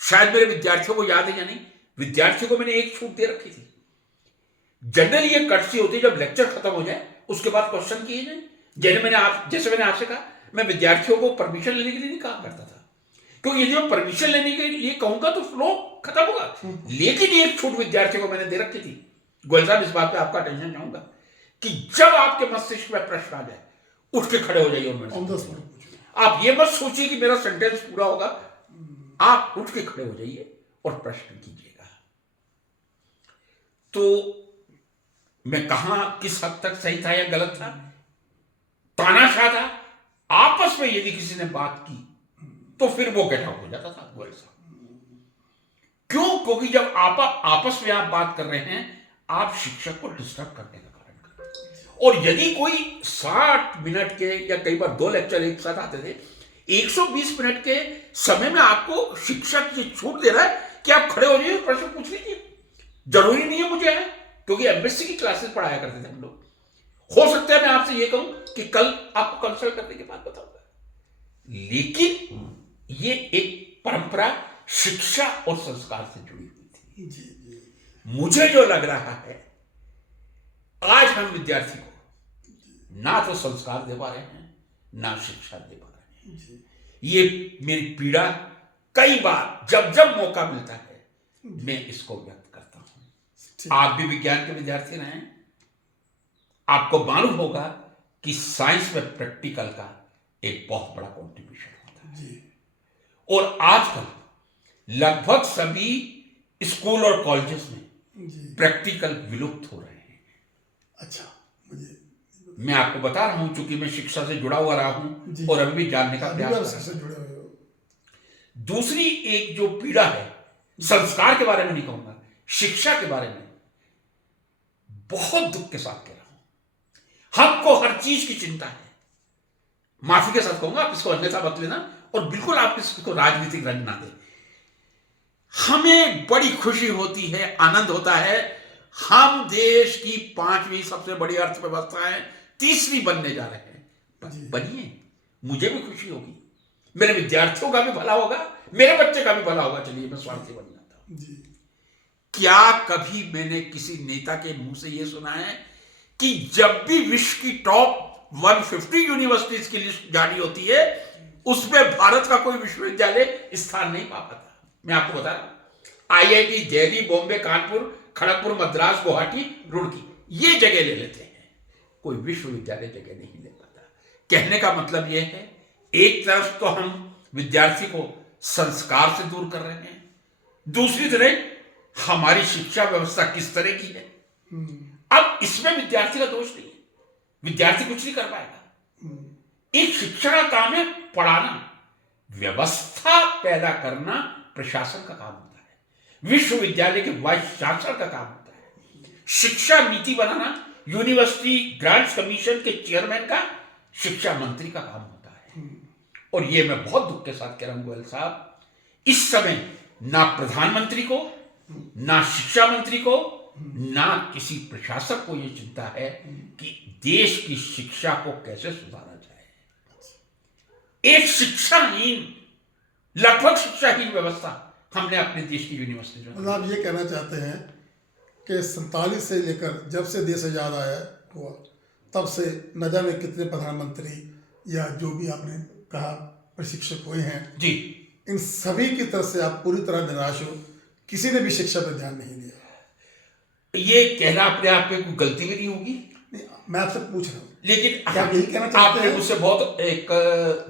शायद मेरे विद्यार्थियों को याद है या नहीं, विद्यार्थियों को मैंने एक छूट दे रखी थी। जनरली ये कटसी होती है, जब लेक्चर खत्म हो जाए उसके बाद क्वेश्चन किए जाए। जैसे मैंने आपसे कहा, मैं विद्यार्थियों को परमिशन लेने के लिए नहीं कहा करता था, क्योंकि यदि मैं परमिशन लेने के लिए कहूंगा तो फ्लो खत्म होगा। लेकिन एक छूट विद्यार्थियों को मैंने दे रखी थी। गोयल साहब, इस बात पे आपका अटेंशन चाहूंगा कि जब आपके मस्तिष्क में प्रश्न आ जाए, उठ के खड़े हो जाइए और आप ये मत सोचिए कि मेरा सेंटेंस पूरा होगा, आप उठ के खड़े हो जाइए और प्रश्न कीजिएगा। तो मैं कहां किस हद तक सही था या गलत था, तानाशाह था। आपस में यदि किसी ने बात की तो फिर वो गेट आउट हो जाता था गोयल साहब। क्यों? क्योंकि जब आप आपस में आप बात कर रहे हैं, आप शिक्षक को डिस्टर्ब करने का कारण कर रहे हैं। और यदि कोई 60 मिनट के या कई बार 2 लेक्चर एक साथ आते थे, 120 मिनट के समय में आपको शिक्षक ये छूट दे रहा है कि आप खड़े हो जाइए, प्रश्न पूछ लीजिए। जरूरी नहीं है मुझे है, क्योंकि एमएससी की क्लासेस पढ़ाया करते थे हम लोग। हो सकता है मैं आपसे ये कहूं कि कल आपको कंसल्ट करने के बाद बताऊंगा, लेकिन ये एक परंपरा शिक्षा और संस्कार से जुड़ी हुई थी। मुझे जो लग रहा है, आज हम विद्यार्थी को ना तो संस्कार दे पा रहे हैं, ना शिक्षा दे पा रहे हैं। ये मेरी पीड़ा, कई बार जब जब मौका मिलता है मैं इसको व्यक्त करता हूं। आप भी विज्ञान के विद्यार्थी रहे हैं, आपको मालूम होगा कि साइंस में प्रैक्टिकल का एक बहुत बड़ा कंट्रीब्यूशन होता है। और आजकल लगभग सभी स्कूल और कॉलेजेस में प्रैक्टिकल विलुप्त हो रहे हैं। अच्छा, मैं आपको बता रहा हूं, चूंकि मैं शिक्षा से जुड़ा हुआ रहा हूं और अभी भी जानने का प्रयास कर रहा हूं। दूसरी एक जो पीड़ा है, संस्कार के बारे में नहीं कहूंगा, शिक्षा के बारे में, बहुत दुख के साथ कह रहा हूं, हमको हर चीज की चिंता है। माफी के साथ कहूंगा, आप इसको अन्यथा मत लेना, और बिल्कुल आप इसको राजनीतिक रंग ना दें। हमें बड़ी खुशी होती है, आनंद होता है, हम देश की 5वीं सबसे बड़ी अर्थव्यवस्था है, 3री बनने जा रहे हैं। बनिए, मुझे भी खुशी होगी, मेरे विद्यार्थियों का भी भला होगा, मेरे बच्चे का भी भला होगा। चलिए मैं स्वार्थी बन जाता हूं। क्या कभी मैंने किसी नेता के मुंह से यह सुना है कि जब भी विश्व की टॉप 150 यूनिवर्सिटीज की लिस्ट जारी होती है, उसमें भारत का कोई विश्वविद्यालय स्थान नहीं पा पाता? मैं आपको बता रहा हूं, आईआईटी दिल्ली, बॉम्बे, कानपुर, खड़गपुर, मद्रास, गुवाहाटी, रुड़की, ये जगह ले लेते हैं, कोई विश्वविद्यालय जगह नहीं ले पाता। कहने का मतलब यह है, एक तरफ तो हम विद्यार्थी को संस्कार से दूर कर रहे हैं, दूसरी तरफ हमारी शिक्षा व्यवस्था किस तरह की है। अब इसमें विद्यार्थी का दोष नहीं है, विद्यार्थी कुछ नहीं कर पाएगा। एक शिक्षा का काम है पढ़ाना, व्यवस्था पैदा करना प्रशासन का काम होता है, विश्वविद्यालय के वाइस चांसलर का काम होता है। शिक्षा नीति बनाना यूनिवर्सिटी ग्रांट्स कमीशन के चेयरमैन का, शिक्षा मंत्री का काम होता है। और यह मैं बहुत दुख के साथ कह रहा हूं गोयल साहब, इस समय ना प्रधानमंत्री को, ना शिक्षा मंत्री को, ना किसी प्रशासक को यह चिंता है कि देश की शिक्षा को कैसे सुधारा जाए। एक शिक्षाहीन, लगभग शिक्षाहीन व्यवस्था हमने अपने देश की यूनिवर्सिटी में। मतलब आप ये कहना चाहते हैं कि 47 से लेकर जब से देश आजाद आया हुआ, तब से न जाने कितने प्रधानमंत्री या जो भी आपने कहा प्रशिक्षक हुए हैं जी, इन सभी की तरफ से आप पूरी तरह निराश हो, किसी ने भी शिक्षा पर ध्यान नहीं दिया। ये कहना अपने आप में कोई गलती भी नहीं होगी। नहीं, मैं आपसे पूछ रहा हूँ, लेकिन क्या आप यही कहना चाहते आपने हैं? मुझसे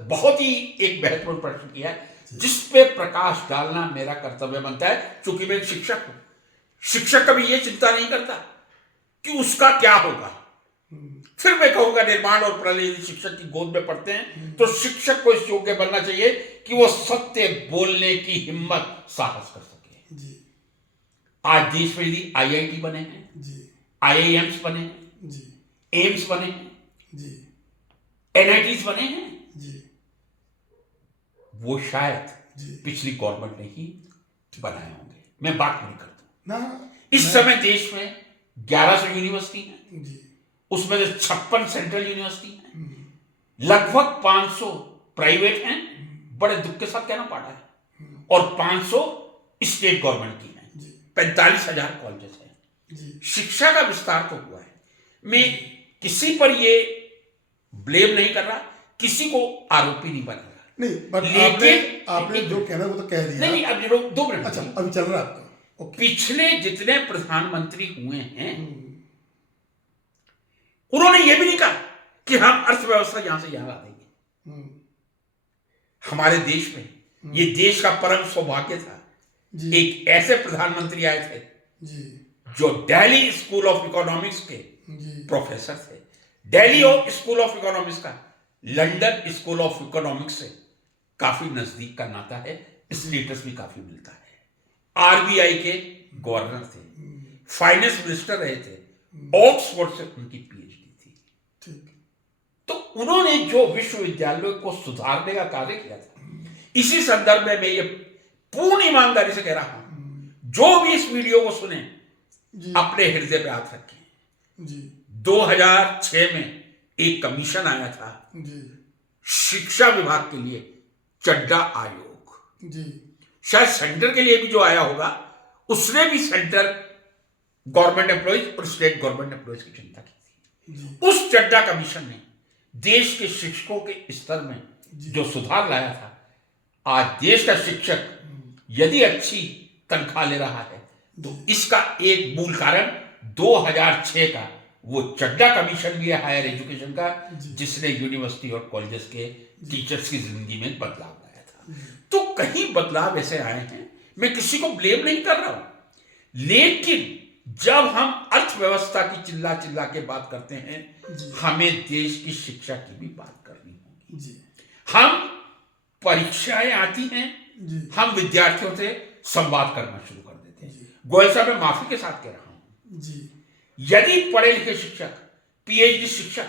बहुत ही एक महत्वपूर्ण प्रश्न किया है, जिस पे प्रकाश डालना मेरा कर्तव्य बनता है। चूंकि मैं एक शिक्षक हूं, शिक्षक कभी ये चिंता नहीं करता कि उसका क्या होगा। फिर मैं कहूंगा, निर्माण और प्रलय यदि शिक्षक की गोद में पढ़ते हैं तो शिक्षक को इस योग्य बनना चाहिए कि वो सत्य बोलने की हिम्मत, साहस कर सके। जी आज देश में यदि आईआईटी बने हैं, जी आईआईएम्स बने हैं, जी एम्स बने हैं, जी एनआईटीज बने हैं, जी वो शायद जी पिछली गवर्नमेंट ने ही बनाए होंगे। मैं बात नहीं करता। ना, इस समय देश में 1100 यूनिवर्सिटी है, जी उसमें से 56 सेंट्रल यूनिवर्सिटी है, लगभग 500 प्राइवेट हैं, बड़े दुख के साथ कहना पड़ रहा है, और 500 स्टेट गवर्नमेंट की हैं, 45,000 कॉलेजेस हैं। शिक्षा का विस्तार तो हुआ है। मैं किसी पर ये ब्लेम नहीं कर रहा, किसी को आरोपी नहीं बना रहा। नहीं, बट लेकिन आपने जो कहना वो तो कह दिया। नहीं, अब ये 2 मिनट। अच्छा, अभी चल रहा है आपका। ओके। पिछले जितने प्रधानमंत्री हुए हैं, उन्होंने ये भी नहीं कहा कि हम अर्थव्यवस्था यहां से यहां ला देंगे। हमारे देश में ये देश का परम सौभाग्य था, एक ऐसे प्रधानमंत्री आए थे जी जो दिल्ली स्कूल ऑफ इकोनॉमिक्स के जी प्रोफेसर थे। दिल्ली स्कूल ऑफ इकोनॉमिक्स का लंदन स्कूल ऑफ इकोनॉमिक्स से काफी नजदीक का नाता है, स्टेटस भी काफी मिलता है। आरबीआई के गवर्नर थे, फाइनेंस मिनिस्टर रहे थे, ऑक्सफोर्ड से उनकी पीएचडी थी। ठीक। तो उन्होंने जो विश्वविद्यालयों को सुधारने का कार्य किया था, इसी संदर्भ में मैं ये पूर्ण ईमानदारी से कह रहा हूं, जो भी इस वीडियो को सुने अपने हृदय पे हाथ रखें। जी 2006 में एक कमीशन आया था जी शिक्षा विभाग के लिए, चड्डा आयोग। जी शायद सेंटर के लिए भी जो आया होगा, उसने भी सेंटर गवर्नमेंट एम्प्लॉइज और स्टेट गवर्नमेंट एम्प्लॉइज की चिंता की थी। उस चड्डा कमीशन ने देश के शिक्षकों के स्तर में जो सुधार लाया था। आज देश का शिक्षक यदि अच्छी तनख्वाह ले रहा है, तो इसका एक मूल कारण 2006 का वो चड्डा कमीशन भी है हायर एजुकेशन का, जिसने यूनिवर्सिटी और कॉलेजेस के टीचर्स की जिंदगी में बदलाव लाया था। तो कहीं बदलाव ऐसे आए हैं, मैं किसी को ब्लेम नहीं कर रहा हूं, लेकिन जब हम अर्थव्यवस्था की चिल्ला चिल्ला के बात करते हैं, हमें देश की शिक्षा की भी बात करनी होगी। हम परीक्षाएं आती हैं, हम विद्यार्थियों से संवाद करना शुरू कर देते हैं। गोयल साहब, मैं माफी के साथ कह रहा हूं, जी यदि पढ़े लिखे शिक्षक, पीएचडी शिक्षक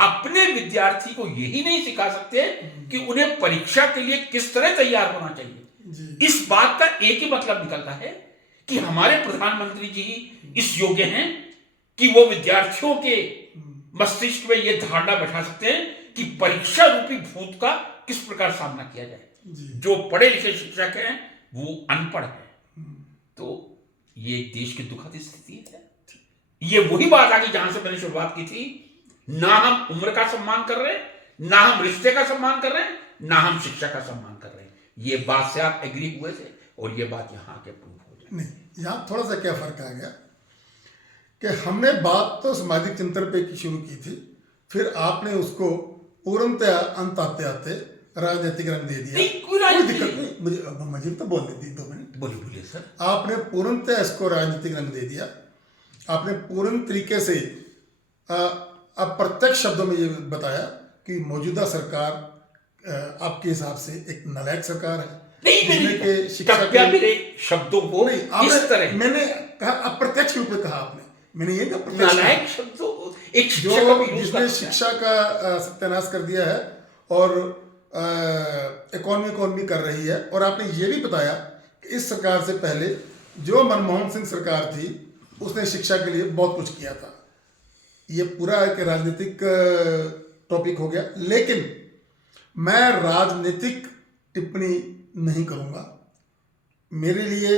अपने विद्यार्थी को यही नहीं सिखा सकते कि उन्हें परीक्षा के लिए किस तरह तैयार होना चाहिए, इस बात का एक ही मतलब निकलता है कि हमारे प्रधानमंत्री जी इस योग्य हैं कि वो विद्यार्थियों के मस्तिष्क में ये धारणा बैठा सकते हैं कि परीक्षा रूपी भूत का किस प्रकार सामना किया जाए। जो पढ़े लिखे शिक्षक हैं वो अनपढ़ हैं, तो ये देश की दुखद स्थिति है। ये वही बात आ गई जहां से मैंने शुरुआत की थी, ना हम उम्र का सम्मान कर रहे हैं, ना हम रिश्ते का सम्मान कर रहे हैं, ना हम शिक्षा का सम्मान कर रहे हैं। ये बात से आप एग्री हुए थे और ये बात यहां के प्रूव हो जाए। नहीं, यहाँ थोड़ा सा क्या फर्क आ गया कि हमने बात तो सामाजिक चिंतन पे की शुरू की थी, फिर आपने उसको पूर्णतया अंत आते आते राजनीतिक रंग दे दिया। कोई दिक्कत नहीं, मुझे तो बोलने दी 2 मिनट। बोलिए सर। आपने पूर्णतया इसको राजनीतिक रंग दे दिया। आपने पूर्ण तरीके से अप्रत्यक्ष शब्दों में ये बताया कि मौजूदा सरकार आपके हिसाब से एक नालायक सरकार है। नहीं, के शिक्षा के मेरे शब्दों को इस तरह मैंने कहा, अप्रत्यक्ष रूप में कहा आपने, मैंने ये कहा नालायक शब्दों एक जिसने शिक्षा का सत्यानाश कर दिया है और इकोनॉमी कर रही है। और आपने ये भी बताया कि इस सरकार से पहले जो मनमोहन सिंह सरकार थी उसने शिक्षा के लिए बहुत कुछ किया था। ये पूरा एक राजनीतिक टॉपिक हो गया, लेकिन मैं राजनीतिक टिप्पणी नहीं करूंगा। मेरे लिए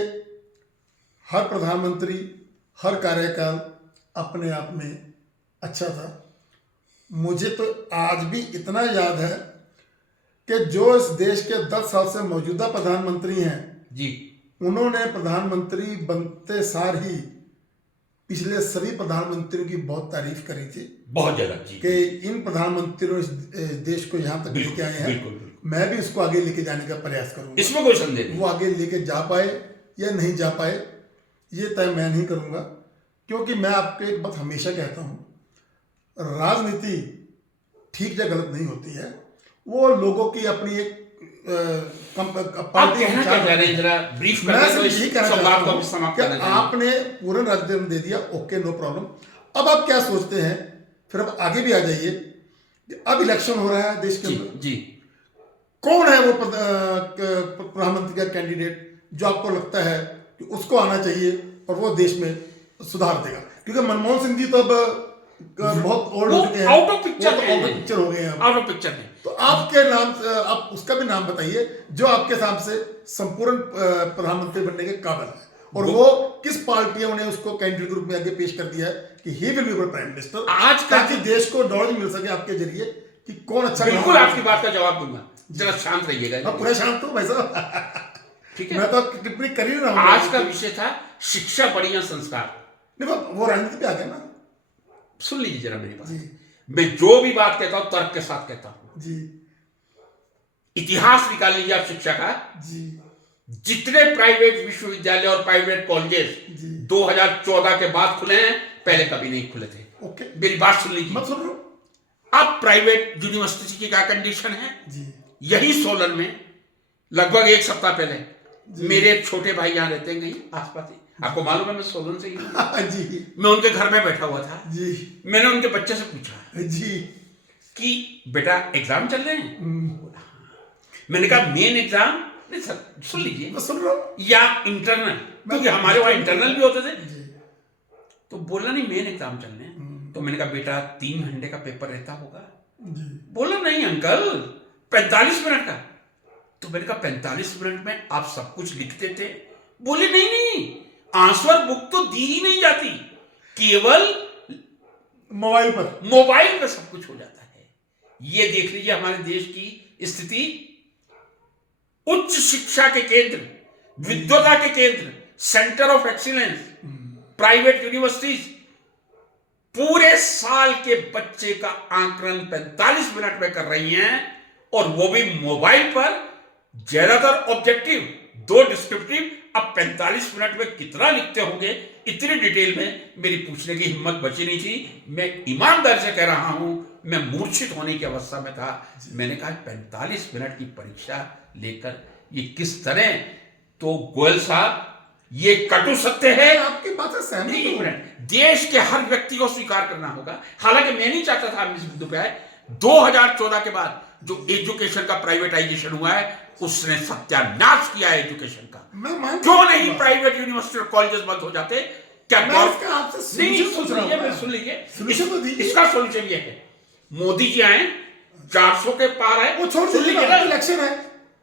हर प्रधानमंत्री, हर कार्यकाल अपने आप में अच्छा था। मुझे तो आज भी इतना याद है कि जो इस देश के 10 साल से मौजूदा प्रधानमंत्री हैं जी, उन्होंने प्रधानमंत्री बनते सार ही पिछले सभी प्रधानमंत्रियों की बहुत तारीफ करी थी, बहुत ज्यादा जी, कि इन प्रधानमंत्रियों इस देश को यहाँ तक लेके आए हैं। मैं भी इसको आगे लेके जाने का प्रयास करूंगा, इसमें कोई संदेह नहीं। वो आगे लेके जा पाए या नहीं जा पाए ये तय मैं नहीं करूंगा, क्योंकि मैं आपको एक बात हमेशा कहता हूँ, राजनीति ठीक या गलत नहीं होती है, वो लोगों की अपनी एक आपने पूर्ण राज्य दे दिया, ओके, नो प्रॉब्लम। अब आप क्या सोचते हैं, फिर अब आगे भी आ जाइए। अब इलेक्शन हो रहा है देश के अंदर जी, कौन है वो प्रधानमंत्री का कैंडिडेट जो आपको लगता है कि उसको आना चाहिए और वो देश में सुधार देगा? क्योंकि मनमोहन सिंह जी तो अब बहुत ओल्ड हो चुके हैं, आउट ऑफ पिक्चर हो गए हैं, आउट ऑफ पिक्चर है। तो आपके नाम, आप उसका भी नाम बताइए जो आपके हिसाब से संपूर्ण प्रधानमंत्री बनने के काबिल है, और वो किस पार्टियों ने उसको कैंडिडेट के रूप में आगे पेश कर दिया है कि he will be prime minister, आज ताकि देश को नॉलेज मिल सके आपके जरिए कि कौन अच्छा। बिल्कुल आपकी बात का जवाब दूंगा, जरा शांत रहिएगा। पूरा शांत हूँ भाई साहब, ठीक है, मैं तो टिप्पणी कर ही रहा हूँ। आज का विषय था शिक्षा, बढ़िया संस्कार। नहीं, वो राजनीति पे आ गया ना। सुन लीजिए जरा मेरी बात। मैं जो भी बात कहता हूं तर्क के साथ कहता हूं जी। इतिहास निकाल लीजिए आप शिक्षा का जी। जितने प्राइवेट विश्वविद्यालय और प्राइवेट कॉलेजेस 2014 के बाद खुले हैं, पहले कभी नहीं खुले थे। ओके, मेरी बात सुन लीजिए। मैं सुन रहा हूं। अब प्राइवेट यूनिवर्सिटी की क्या कंडीशन है जी। यही सोलन में लगभग 1 सप्ताह पहले मेरे एक छोटे भाई यहां रहते हैं कहीं आसपास ही, आपको मालूम है मैं सोलन से ही हूं जी। मैं उनके घर में बैठा हुआ था जी। मैंने उनके बच्चे से पूछा जी कि बेटा एग्जाम चल रहे हैं? मैंने कहा मेन एग्जाम नहीं सर, सुन लीजिए, मैं सुन रहा हूं, या इंटरनल, क्योंकि हमारे वहां इंटरनल भी होते थे। जी। तो बोला नहीं मेन एग्जाम चल रहे हैं। तो मैंने कहा बेटा 3 घंटे का पेपर रहता होगा? जी। बोला नहीं अंकल 45 मिनट का। तो मैंने कहा 45 मिनट में आप सब कुछ लिखते थे? बोले नहीं, आंसर बुक तो दी ही नहीं जाती, केवल मोबाइल पर सब कुछ हो जाता है। ये देख लीजिए हमारे देश की स्थिति। उच्च शिक्षा के केंद्र, विद्वता के केंद्र, centre of excellence, private universities पूरे साल के बच्चे का आंकलन 45 मिनट में कर रही हैं, और वो भी मोबाइल पर। ज्यादातर ऑब्जेक्टिव, 2 डिस्क्रिप्टिव। अब 45 मिनट में कितना लिखते होंगे, इतनी डिटेल में मेरी पूछने की हिम्मत बची नहीं थी। मैं ईमानदार से कह रहा हूं, मैं मूर्छित होने की अवस्था में था। मैंने कहा 45 मिनट की परीक्षा लेकर ये किस तरह? तो गोयल साहब ये कटु सत्य है। आपकी बात से सहमत नहीं, एक हूं। मिनट। देश के हर व्यक्ति को स्वीकार करना होगा। हालांकि मैं नहीं चाहता था हम इस बिंदु पे आए। 2014 के बाद जो एजुकेशन का प्राइवेटाइजेशन हुआ है, उसने सत्यानाश किया है एजुकेशन का। मैं मानता क्यों हूं नहीं बात। प्राइवेट यूनिवर्सिटी और कॉलेजेस बंद हो जाते? क्या मैं गौर- इसका आपसे नहीं, solution पूछ सुन रहा हूं लीजिए, ना। मैं सुन लीजिए। Solution तो दीजिए। इसका सोल्यूशन ये है, मोदी जी आए, 400 के पार है। वो छोड़ सुन दीजिए लीजिए ना, ना। इलेक्शन है,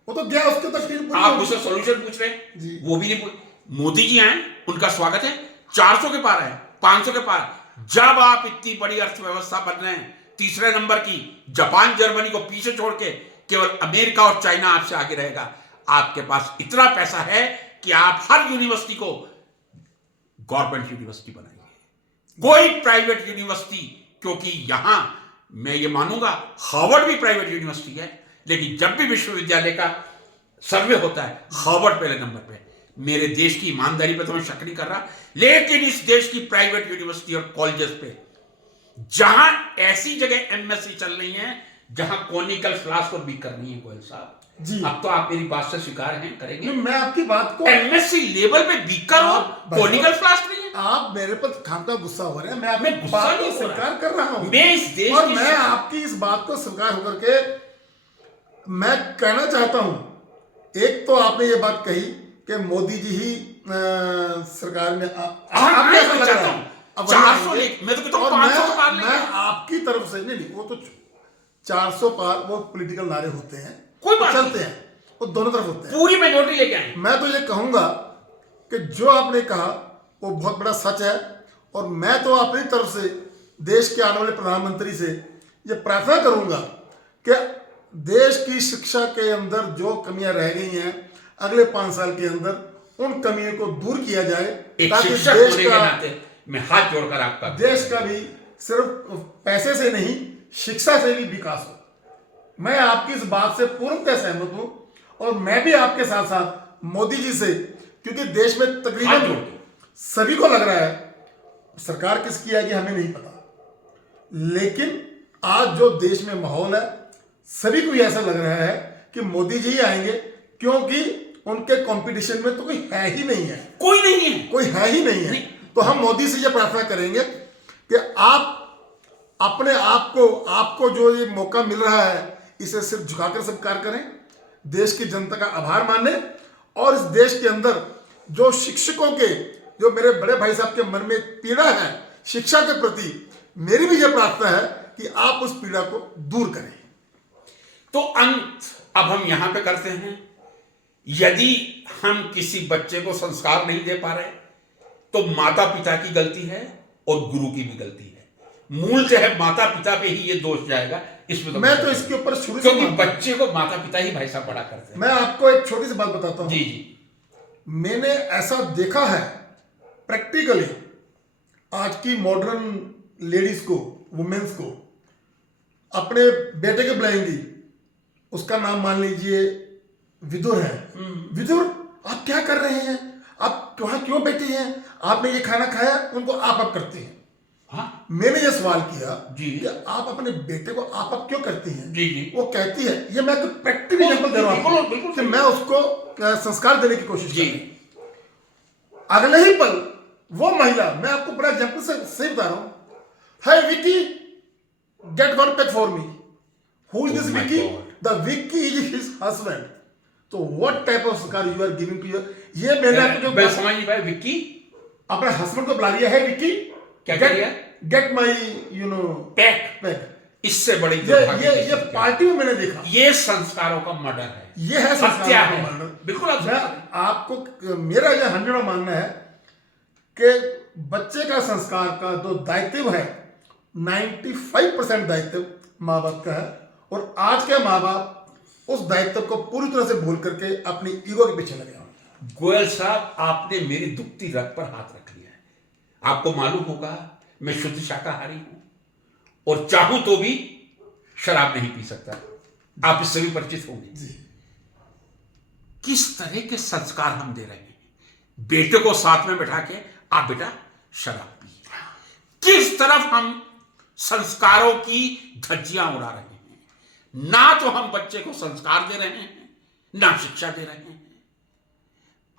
वो तो गया, उसके तक फिर आप मुझसे सोल्यूशन पूछ रहे हैं, जी। वो भी नहीं पूछ। मोदी जी आए, उनका स्वागत है, 400 के पार है, 500 के पार। जब आप इतनी बड़ी अर्थव्यवस्था बन रहे हैं, तीसरे नंबर की, जापान जर्मनी को पीछे छोड़ के केवल अमेरिका और चाइना आपसे आगे रहेगा। आपके पास इतना पैसा है कि आप हर यूनिवर्सिटी को गवर्नमेंट यूनिवर्सिटी बनाइए, कोई प्राइवेट यूनिवर्सिटी। क्योंकि यहां मैं ये मानूंगा, हार्वर्ड भी प्राइवेट यूनिवर्सिटी है, लेकिन जब भी विश्वविद्यालय का सर्वे होता है, हार्वर्ड पहले नंबर पे। मेरे देश की ईमानदारी पे तो मैं शक नहीं कर रहा, लेकिन इस देश की प्राइवेट यूनिवर्सिटी और कॉलेजेस पे, जहां ऐसी जगह एमएससी चल रही है, जहां कॉनिकल फ्लास्क और भी करनी है, गोयल साहब जी। अब तो आप मेरी बात से स्वीकार हैं, करेंगे? नहीं, मैं आपकी बात को, एमएससी लेवल पे बीकर हो, आप भाई कॉनिकल फ्लास्क नहीं है। आप मेरे पर खामखा गुस्सा हो रहे हैं। मैं आपकी मैं गुस्सा बात को नहीं हो रहा। स्वीकार कर रहा हूं। मैं इस देश और की मैं आपकी इस बात को स्वीकार होकर के मैं कहना चाहता हूं, एक तो आपने ये बात कही कि मोदी जी ही सरकार में आपको ऐसा लग रहा है। अब वही 400 आएंगे। मैं तो कहता हूं और 500 के पार मैं लेंगे। आपकी तरफ से नहीं, वो तो 400 पार, वो पॉलिटिकल नारे होते हैं, कोई वो बात चलते हैं, वो दोनों तरफ होते हैं। पूरी मेजोरिटी लेके आए। मैं तो ये कहूंगा कि जो आपने कहा वो बहुत बड़ा सच है। और मैं तो अपनी तरफ से देश के आने वाले प्रधानमंत्री से ये प्रार्थना करूंगा कि देश की शिक्षा के अंदर जो कमियां रह गई हैं, अगले 5 साल के अंदर उन कमियों को दूर किया जाए, एक ताकि शिक्षक देश होने के का नाते मैं हाथ जोड़कर आपका देश का भी सिर्फ पैसे से नहीं, शिक्षा से भी विकास हो। मैं आपकी इस बात से पूर्णतः सहमत हूं। और मैं भी आपके साथ साथ मोदी जी से, क्योंकि देश में हाथ तकरीबन जोड़ के। सभी को लग रहा है, सरकार किसकी आएगी हमें नहीं पता, लेकिन आज जो देश में माहौल है, सभी को ऐसा लग रहा है कि मोदी जी ही आएंगे, क्योंकि उनके कंपटीशन में तो कोई है ही नहीं है, कोई नहीं है। कोई है ही नहीं है। तो हम मोदी से ये प्रार्थना करेंगे कि आप अपने आपको जो ये मौका मिल रहा है, इसे सिर्फ झुकाकर स्वीकार करें, देश की जनता का आभार माने। और इस देश के अंदर जो शिक्षकों के, जो मेरे बड़े भाई साहब के मन में एक पीड़ा है शिक्षा के प्रति, मेरी भी यह प्रार्थना है कि आप उस पीड़ा को दूर करें। तो अंत अब हम यहां पे करते हैं, यदि हम किसी बच्चे को संस्कार नहीं दे पा रहे, तो माता पिता की गलती है और गुरु की भी गलती है। मूल जो है माता पिता पे ही ये दोष जाएगा, इसमें मैं तो इसके ऊपर शुरू से क्योंकि बच्चे को माता पिता ही भाई साहब बड़ा करते हैं। मैं आपको एक छोटी सी बात बताता हूं। जी जी। मैंने ऐसा देखा है प्रैक्टिकली, आज की मॉडर्न लेडीज को, वुमेन्स को अपने बेटे के बुलाएंगी, उसका नाम मान लीजिए विदुर है। विदुर, आप क्या कर रहे हैं, आप वहां क्यों बैठे हैं, आपने ये खाना खाया, उनको आप करते हैं। हाँ मैंने ये सवाल किया जी। कि आप अपने बेटे को आप क्यों करती हैं। जी जी। वो कहती है, ये मैं तो प्रैक्टिकल एग्जांपल दे रहा हूं बिल्कुल कि मैं उसको संस्कार देने की कोशिश जी। कर। अगले ही पल वो महिला, मैं आपको बड़ा एग्जांपल से सही बता रहा हूं, है Vicky, get one peg for me. Who is this my Vicky? God. The Vicky is his husband. तो व्हाट टाइप ऑफ संस्कार you are giving to your, ये मैंने आपको मैं जो समझ नहीं पाया। विक्की अपने हस्बैंड को बुला लिया है, विकी क्या कर लिया? Get my you know pack. Peg. इससे बड़ी ये दुर्भाग्य ये की ये स्थिति क्या पार्टी में मैंने देखा। है? ये संस्कारों का मर्डर है, ये है संस्कार हत्या का है। मर्डर। बिल्कुल आप मैं आपको, मेरा यह 100 मानना है कि बच्चे का संस्कार का जो दायित्व है, 95% दायित्व माँ बाप का है। और आज के माँ बाप उस दायित्व को पूरी तरह से भूल करके अपनी ईगो के पीछे लगे हैं। गोयल साहब, आपने मेरी दुखती रग पर हाथ रख लिया है। आपको मालूम होगा मैं शुद्ध शाकाहारी हूं और चाहूं तो भी शराब नहीं पी सकता। आप इससे भी परिचित होंगे। जी। किस तरह के संस्कार हम दे रहे हैं? बेटे को साथ में बैठा के, आप बेटा शराब पी। किस तरफ हम संस्कारों की धज्जियां उड़ा रहे हैं? ना तो हम बच्चे को संस्कार दे रहे हैं, ना शिक्षा दे रहे हैं।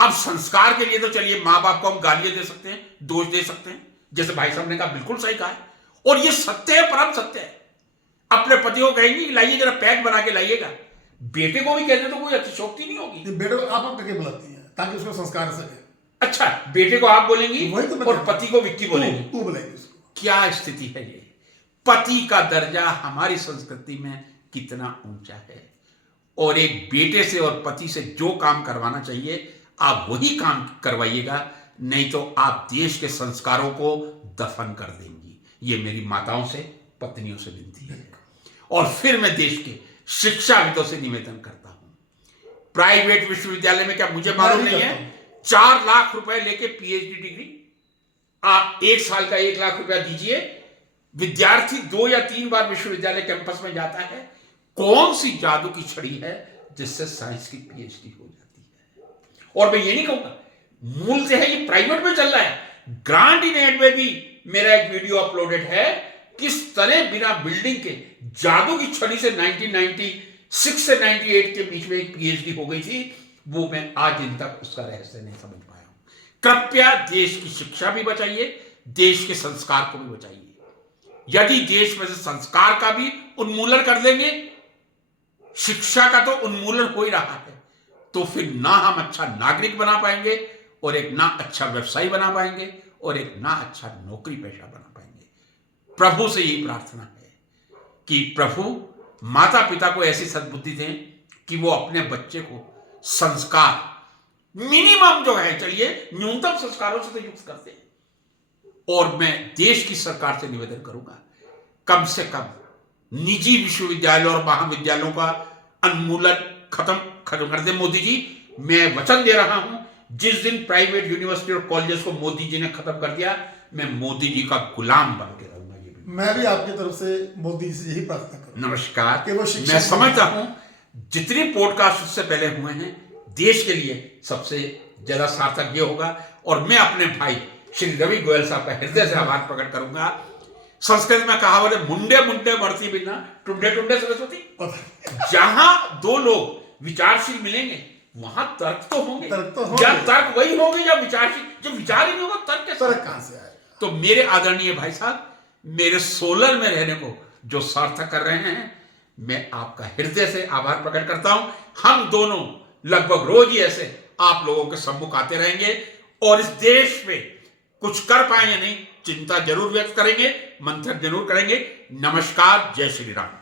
अब संस्कार के लिए तो चलिए मां बाप को हम गालियां दे सकते हैं, दोष दे सकते हैं, जैसे भाई साहब ने कहा, बिल्कुल सही कहा है, और ये सत्य है, परम सत्य है। अपने पति को कहेंगे लाइए जरा पैक बना के लाइएगा, बेटे को भी कहते तो कोई अतिशोक्ति नहीं होगी। बेटे को आप करके बुलाती है ताकि उसको संस्कार आ सके। अच्छा, बेटे को आप बोलेंगी वही तो मैं और कह रहा हूं। पति को विक्की बोलेंगी। तू बुलाएगी उसको। क्या स्थिति है ये? पति का दर्जा हमारी संस्कृति में कितना ऊंचा है, और एक बेटे से और पति से जो काम करवाना चाहिए आप वही काम करवाइएगा, नहीं तो आप देश के संस्कारों को दफन कर देंगी। ये मेरी माताओं से, पत्नियों से विनती है। और फिर मैं देश के शिक्षाविदों से निवेदन करता हूं, प्राइवेट विश्वविद्यालय में क्या मुझे मालूम नहीं है 4 लाख रुपए लेके पीएचडी डिग्री, आप 1 साल का 1 लाख रुपया दीजिए, विद्यार्थी 2 या 3 बार विश्वविद्यालय कैंपस में जाता है, कौन सी जादू की छड़ी है जिससे साइंस की पीएचडी हो जाती है? और मैं ये नहीं कहूंगा मूल से है, ये प्राइवेट में चल रहा है। ग्रांट इन एड में भी मेरा एक वीडियो अपलोडेड है, किस तरह बिना बिल्डिंग के जादू की छड़ी से 1996 से 98 के बीच में एक पीएचडी हो गई थी, वो मैं आज दिन तक उसका रहस्य नहीं समझ पाया हूं। कृपया देश की शिक्षा भी बचाइए, देश के संस्कार को भी बचाइए। यदि देश में से संस्कार का भी उन्मूलन कर देंगे, शिक्षा का तो उन्मूलन हो ही रहा है, तो फिर ना हम अच्छा नागरिक बना पाएंगे, और एक ना अच्छा व्यवसायी बना पाएंगे, और एक ना अच्छा नौकरी पेशा बना पाएंगे। प्रभु से यही प्रार्थना है कि प्रभु माता पिता को ऐसी सद्बुद्धि दें कि वो अपने बच्चे को संस्कार मिनिमम जो है, चलिए न्यूनतम संस्कारों से तो युक्त करते हैं। और मैं देश की सरकार से निवेदन करूंगा, कम से कम निजी विश्वविद्यालयों और महाविद्यालयों का उन्मूलन खत्म कर दे मोदी जी। मैं वचन दे रहा हूं, जिस दिन प्राइवेट यूनिवर्सिटी और कॉलेजेस को मोदी जी ने खत्म कर दिया, मैं मोदी जी का गुलाम बन के रहूंगा। मैं भी आपकी तरफ से मोदी जी से यही प्रार्थना करूंगा। नमस्कार। कि वो शिक्षा मैं समझता हूं जितने पॉडकास्ट उससे पहले हुए हैं, देश के लिए सबसे ज्यादा सार्थक ये होगा। और मैं अपने भाई श्री रवि गोयल साहब का हृदय से आभार प्रकट करूंगा। संस्कृत में कहावत है, मुंडे मुंडे मरती बिना टुंडे टुंडे सरस्वती। जहां 2 लोग विचारशील मिलेंगे वहां तर्क तो होंगे, या तर्क वही होंगे या विचारशील। जब विचार ही नहीं होगा तर्क कहां से आएगा? तो मेरे आदरणीय भाई साहब, मेरे सोलर में रहने को जो सार्थक कर रहे हैं, मैं आपका हृदय से आभार प्रकट करता हूं। हम दोनों लगभग रोज ही ऐसे आप लोगों के सम्मुख आते रहेंगे, और इस देश में कुछ कर पाए या नहीं, चिंता जरूर व्यक्त करेंगे, मंथन जरूर करेंगे। नमस्कार, जय श्री राम।